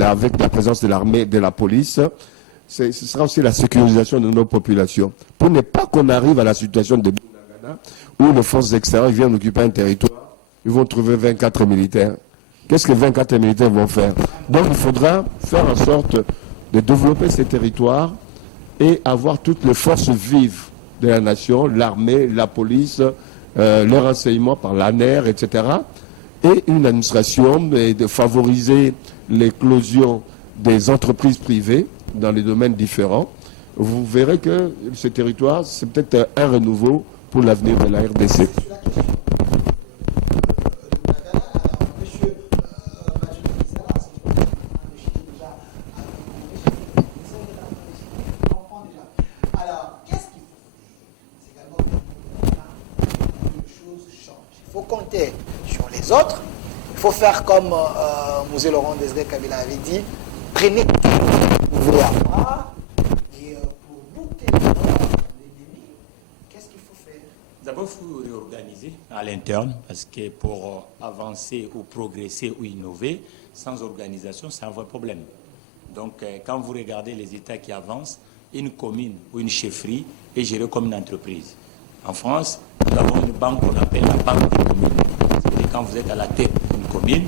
avec la présence de l'armée, de la police. Ce sera aussi la sécurisation de nos populations. Pour ne pas qu'on arrive à la situation de Bunagana, où les forces extérieures viennent occuper un territoire, ils vont trouver 24 militaires. Qu'est-ce que 24 militaires vont faire? Donc il faudra faire en sorte de développer ces territoires et avoir toutes les forces vives de la nation, l'armée, la police, les renseignements par l'ANER, etc. Et une administration, et de favoriser l'éclosion des entreprises privées dans les domaines différents. Vous verrez que ce territoire, c'est peut-être un renouveau pour l'avenir de la RDC. Alors, qu'est-ce qu'il faut faire? C'est également que les choses changent. Il faut compter sur les autres. Il faut faire comme Mosé Laurent Désiré Kabila avait dit, prenez tout, vous voulez avoir, et pour boucler l'ennemi, qu'est-ce qu'il faut faire? D'abord, il faut réorganiser à l'interne, parce que pour avancer ou progresser ou innover, sans organisation, c'est un vrai problème. Donc, quand vous regardez les États qui avancent, une commune ou une chefferie est gérée comme une entreprise. En France, nous avons une banque qu'on appelle la banque des communes. C'est-à-dire quand vous êtes à la tête d'une commune,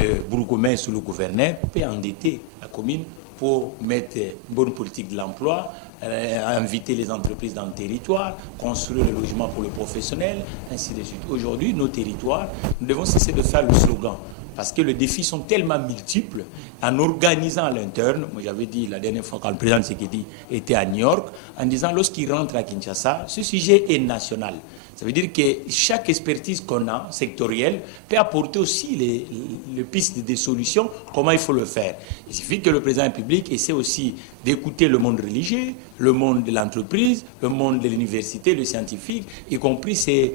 le bourgmestre ou le gouverneur peut endetter la commune pour mettre une bonne politique de l'emploi, inviter les entreprises dans le territoire, construire le logement pour le professionnel, ainsi de suite. Aujourd'hui, nos territoires, nous devons cesser de faire le slogan. Parce que les défis sont tellement multiples, en organisant à l'interne, moi j'avais dit la dernière fois quand le président Tshisekedi était à New York, en disant lorsqu'il rentre à Kinshasa, ce sujet est national. Ça veut dire que chaque expertise qu'on a, sectorielle, peut apporter aussi les pistes des solutions, comment il faut le faire. Il suffit que le président de la République essaie aussi d'écouter le monde religieux, le monde de l'entreprise, le monde de l'université, le scientifique, y compris ses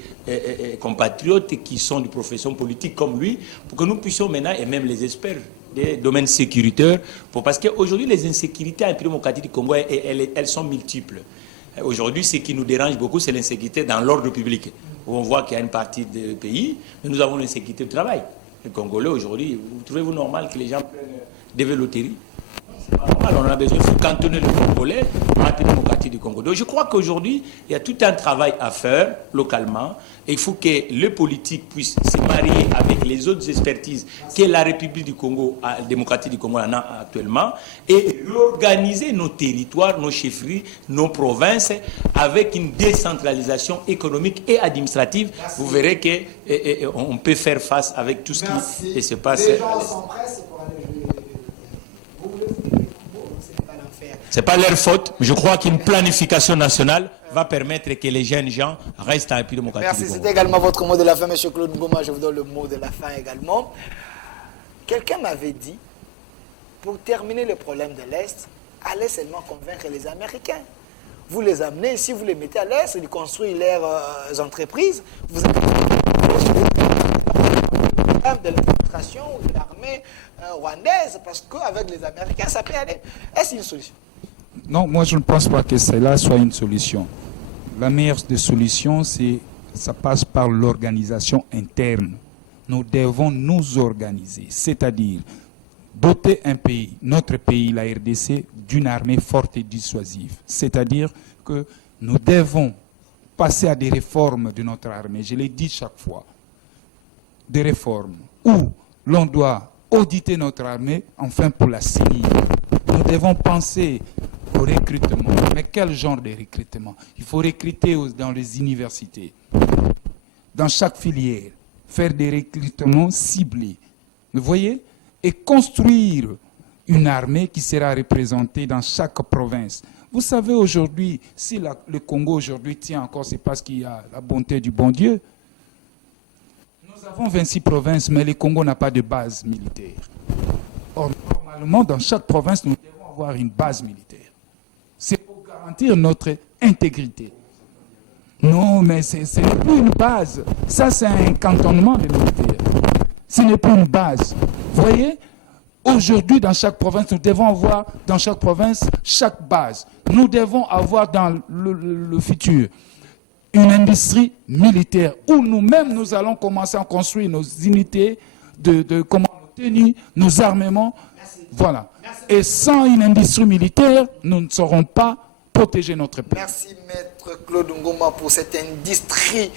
compatriotes qui sont de profession politique comme lui, pour que nous puissions maintenant, et même les experts des domaines sécuritaires, parce qu'aujourd'hui les insécurités en République démocratique du Congo, elles sont multiples. Aujourd'hui, ce qui nous dérange beaucoup, c'est l'insécurité dans l'ordre public. Où on voit qu'il y a une partie du pays, mais nous avons l'insécurité du travail. Les Congolais, aujourd'hui, vous trouvez-vous normal que les gens prennent des véloteries? C'est pas normal, on a besoin de cantonner les Congolais en République démocratique démocratique du Congo. Donc je crois qu'aujourd'hui, il y a tout un travail à faire localement. Et il faut que les politiques puissent se marier avec les autres expertises que la République du Congo, la démocratique du Congo en a actuellement, et organiser nos territoires, nos chefferies, nos provinces avec une décentralisation économique et administrative. Merci. Vous verrez qu'on peut faire face avec tout ce qui se passe. Les gens s'empressent pour aller jouer. Vous voulez foutre les Congo, c'est pas l'enfer. Ce n'est pas leur faute. Je crois qu'une planification nationale va permettre que les jeunes gens restent en République démocratique. Merci, c'était également votre mot de la fin, M. Claude Ngoma. Je vous donne le mot de la fin également. Quelqu'un m'avait dit, pour terminer le problème de l'Est, allez seulement convaincre les Américains. Vous les amenez, si vous les mettez à l'Est, ils construisent leurs entreprises, vous avez de l'administration ou de l'armée rwandaise, parce qu'avec les Américains, ça peut aller. Est-ce une solution? Non, moi je ne pense pas que cela soit une solution. La meilleure des solutions, ça passe par l'organisation interne. Nous devons nous organiser, c'est-à-dire doter un pays, notre pays, la RDC, d'une armée forte et dissuasive. C'est-à-dire que nous devons passer à des réformes de notre armée. Je l'ai dit chaque fois. Des réformes où l'on doit auditer notre armée, enfin pour la saisir. Nous devons penser au recrutement. Mais quel genre de recrutement? Il faut recruter dans les universités, dans chaque filière, faire des recrutements ciblés. Vous voyez? Et construire une armée qui sera représentée dans chaque province. Vous savez aujourd'hui, si le Congo aujourd'hui tient encore, c'est parce qu'il y a la bonté du bon Dieu. Nous avons 26 provinces, mais le Congo n'a pas de base militaire. Or, normalement, dans chaque province, nous devons avoir une base militaire. C'est pour garantir notre intégrité. Non, mais ce n'est plus une base. Ça, c'est un cantonnement des militaires. Ce n'est plus une base. Vous voyez, aujourd'hui, dans chaque province, nous devons avoir, dans chaque province, chaque base. Nous devons avoir dans le futur une industrie militaire où nous-mêmes, nous allons commencer à construire nos unités de comment tenir nos armements. Merci. Voilà. Merci. Et sans une industrie militaire, nous ne saurons pas protéger notre pays. Merci, Maître Claude Ngoma, pour cette industrie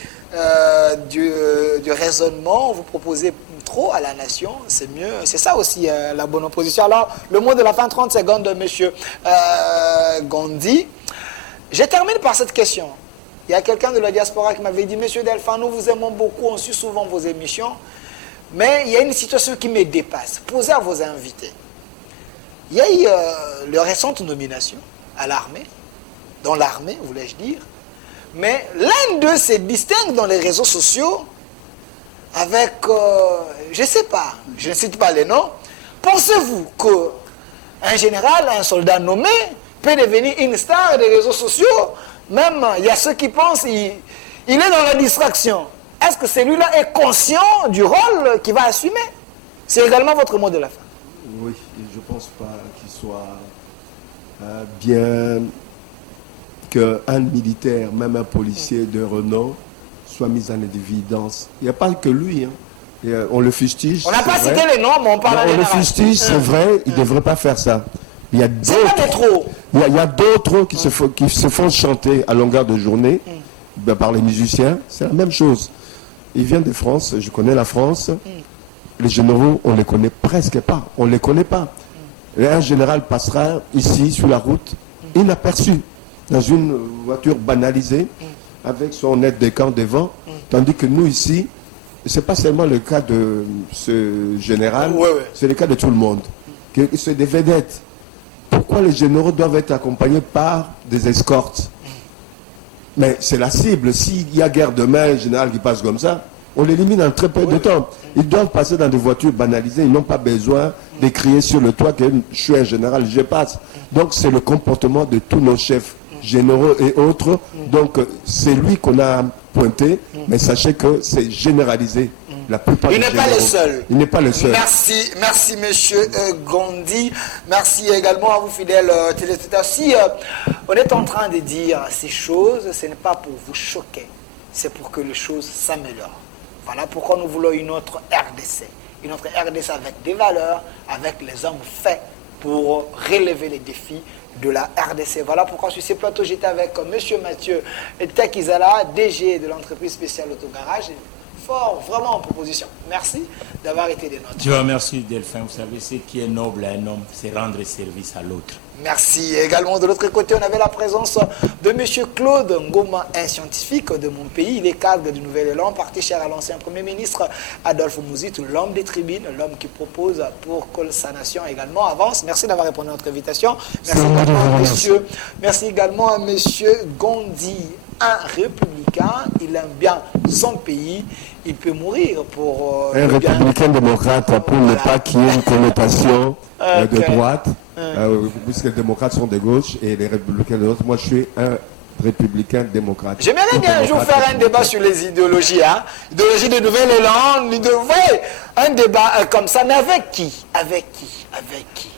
du raisonnement. Vous proposez trop à la nation, c'est mieux. C'est ça aussi la bonne opposition. Alors, le mot de la fin, 30 secondes de M. Gondi. Je termine par cette question. Il y a quelqu'un de la diaspora qui m'avait dit, Monsieur Delphin, nous vous aimons beaucoup, on suit souvent vos émissions, mais il y a une situation qui me dépasse. Posez à vos invités. Il y a eu leur récente nomination à l'armée, dans l'armée, voulais-je dire, mais l'un d'eux se distingue dans les réseaux sociaux avec, je ne sais pas, je ne cite pas les noms. Pensez-vous qu'un général, un soldat nommé, peut devenir une star des réseaux sociaux? Même, il y a ceux qui pensent qu'il est dans la distraction. Est-ce que celui-là est conscient du rôle qu'il va assumer? C'est également votre mot de la fin. Oui, je ne pense pas qu'il soit bien qu'un militaire, même un policier de renom, soit mis en évidence. Il n'y a pas que lui. Hein. On le fustige. On n'a pas cité les noms, mais on parle on le fustige, c'est vrai, il ne devrait pas faire ça. Il y a d'autres qui se font chanter à longueur de journée par les musiciens. C'est la même chose. Ils viennent de France, je connais la France. Les généraux, on ne les connaît presque pas. On ne les connaît pas. Et un général passera ici, sur la route, inaperçu, dans une voiture banalisée, avec son aide de camp devant. Tandis que nous, ici, ce n'est pas seulement le cas de ce général, c'est le cas de tout le monde. C'est des vedettes. Pourquoi les généraux doivent être accompagnés par des escortes? Mais c'est la cible. S'il y a guerre demain, un général qui passe comme ça, on l'élimine en très peu de temps. Ils doivent passer dans des voitures banalisées. Ils n'ont pas besoin de crier sur le toit que je suis un général, je passe. Donc c'est le comportement de tous nos chefs généraux et autres. Donc c'est lui qu'on a pointé, mais sachez que c'est généralisé. La plupart Il n'est pas le seul. Il n'est pas le seul. Merci monsieur Gondi. Merci également à vous fidèles téléspectateurs. Si on est en train de dire ces choses, ce n'est pas pour vous choquer, c'est pour que les choses s'améliorent. Voilà pourquoi nous voulons une autre RDC. Une autre RDC avec des valeurs, avec les hommes faits pour relever les défis de la RDC. Voilà pourquoi sur ces plateaux, j'étais avec M. Mathieu Tekizala, DG de l'entreprise spéciale Autogarage. Fort, vraiment en proposition. Merci d'avoir été des nôtres. Je vous remercie, Delphin. Vous savez, ce qui est noble à un homme, c'est rendre service à l'autre. Merci. Également, de l'autre côté, on avait la présence de M. Claude Ngoma, un scientifique de mon pays. Il est cadre du Nouvel Élan, parti cher à l'ancien Premier ministre Adolphe Mouzitou, l'homme des tribunes, l'homme qui propose pour que sa nation également avance. Merci d'avoir répondu à notre invitation. Merci également à M. Gondi, un républicain. Il aime bien son pays. Il peut mourir pour... un républicain démocrate, pour ne pas qu'il y ait une connotation de droite. Puisque les démocrates sont de gauche et les républicains de droite. Moi, je suis un républicain démocrate. J'aimerais bien un jour faire un débat sur les idéologies. Hein? Idéologie de Nouvel Élan, un débat comme ça. Mais avec qui? Avec qui? Avec qui?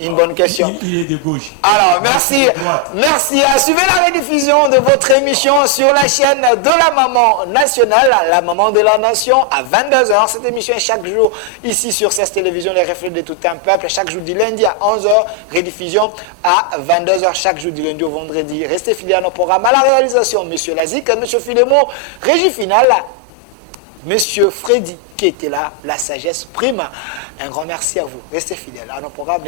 Une bonne question. Il est de gauche. Alors, merci. Merci. Suivez la rediffusion de votre émission sur la chaîne de la Maman Nationale, la Maman de la Nation, à 22h. Cette émission est chaque jour ici sur cette télévision, les reflets de tout un peuple. Chaque jour du lundi à 11h, rediffusion à 22h, chaque jour du lundi au vendredi. Restez fidèles à nos programmes. À la réalisation, M. Lazik, M. Philémon, régie finale, M. Freddy, qui était là, la sagesse prime. Un grand merci à vous. Restez fidèles à nos programmes.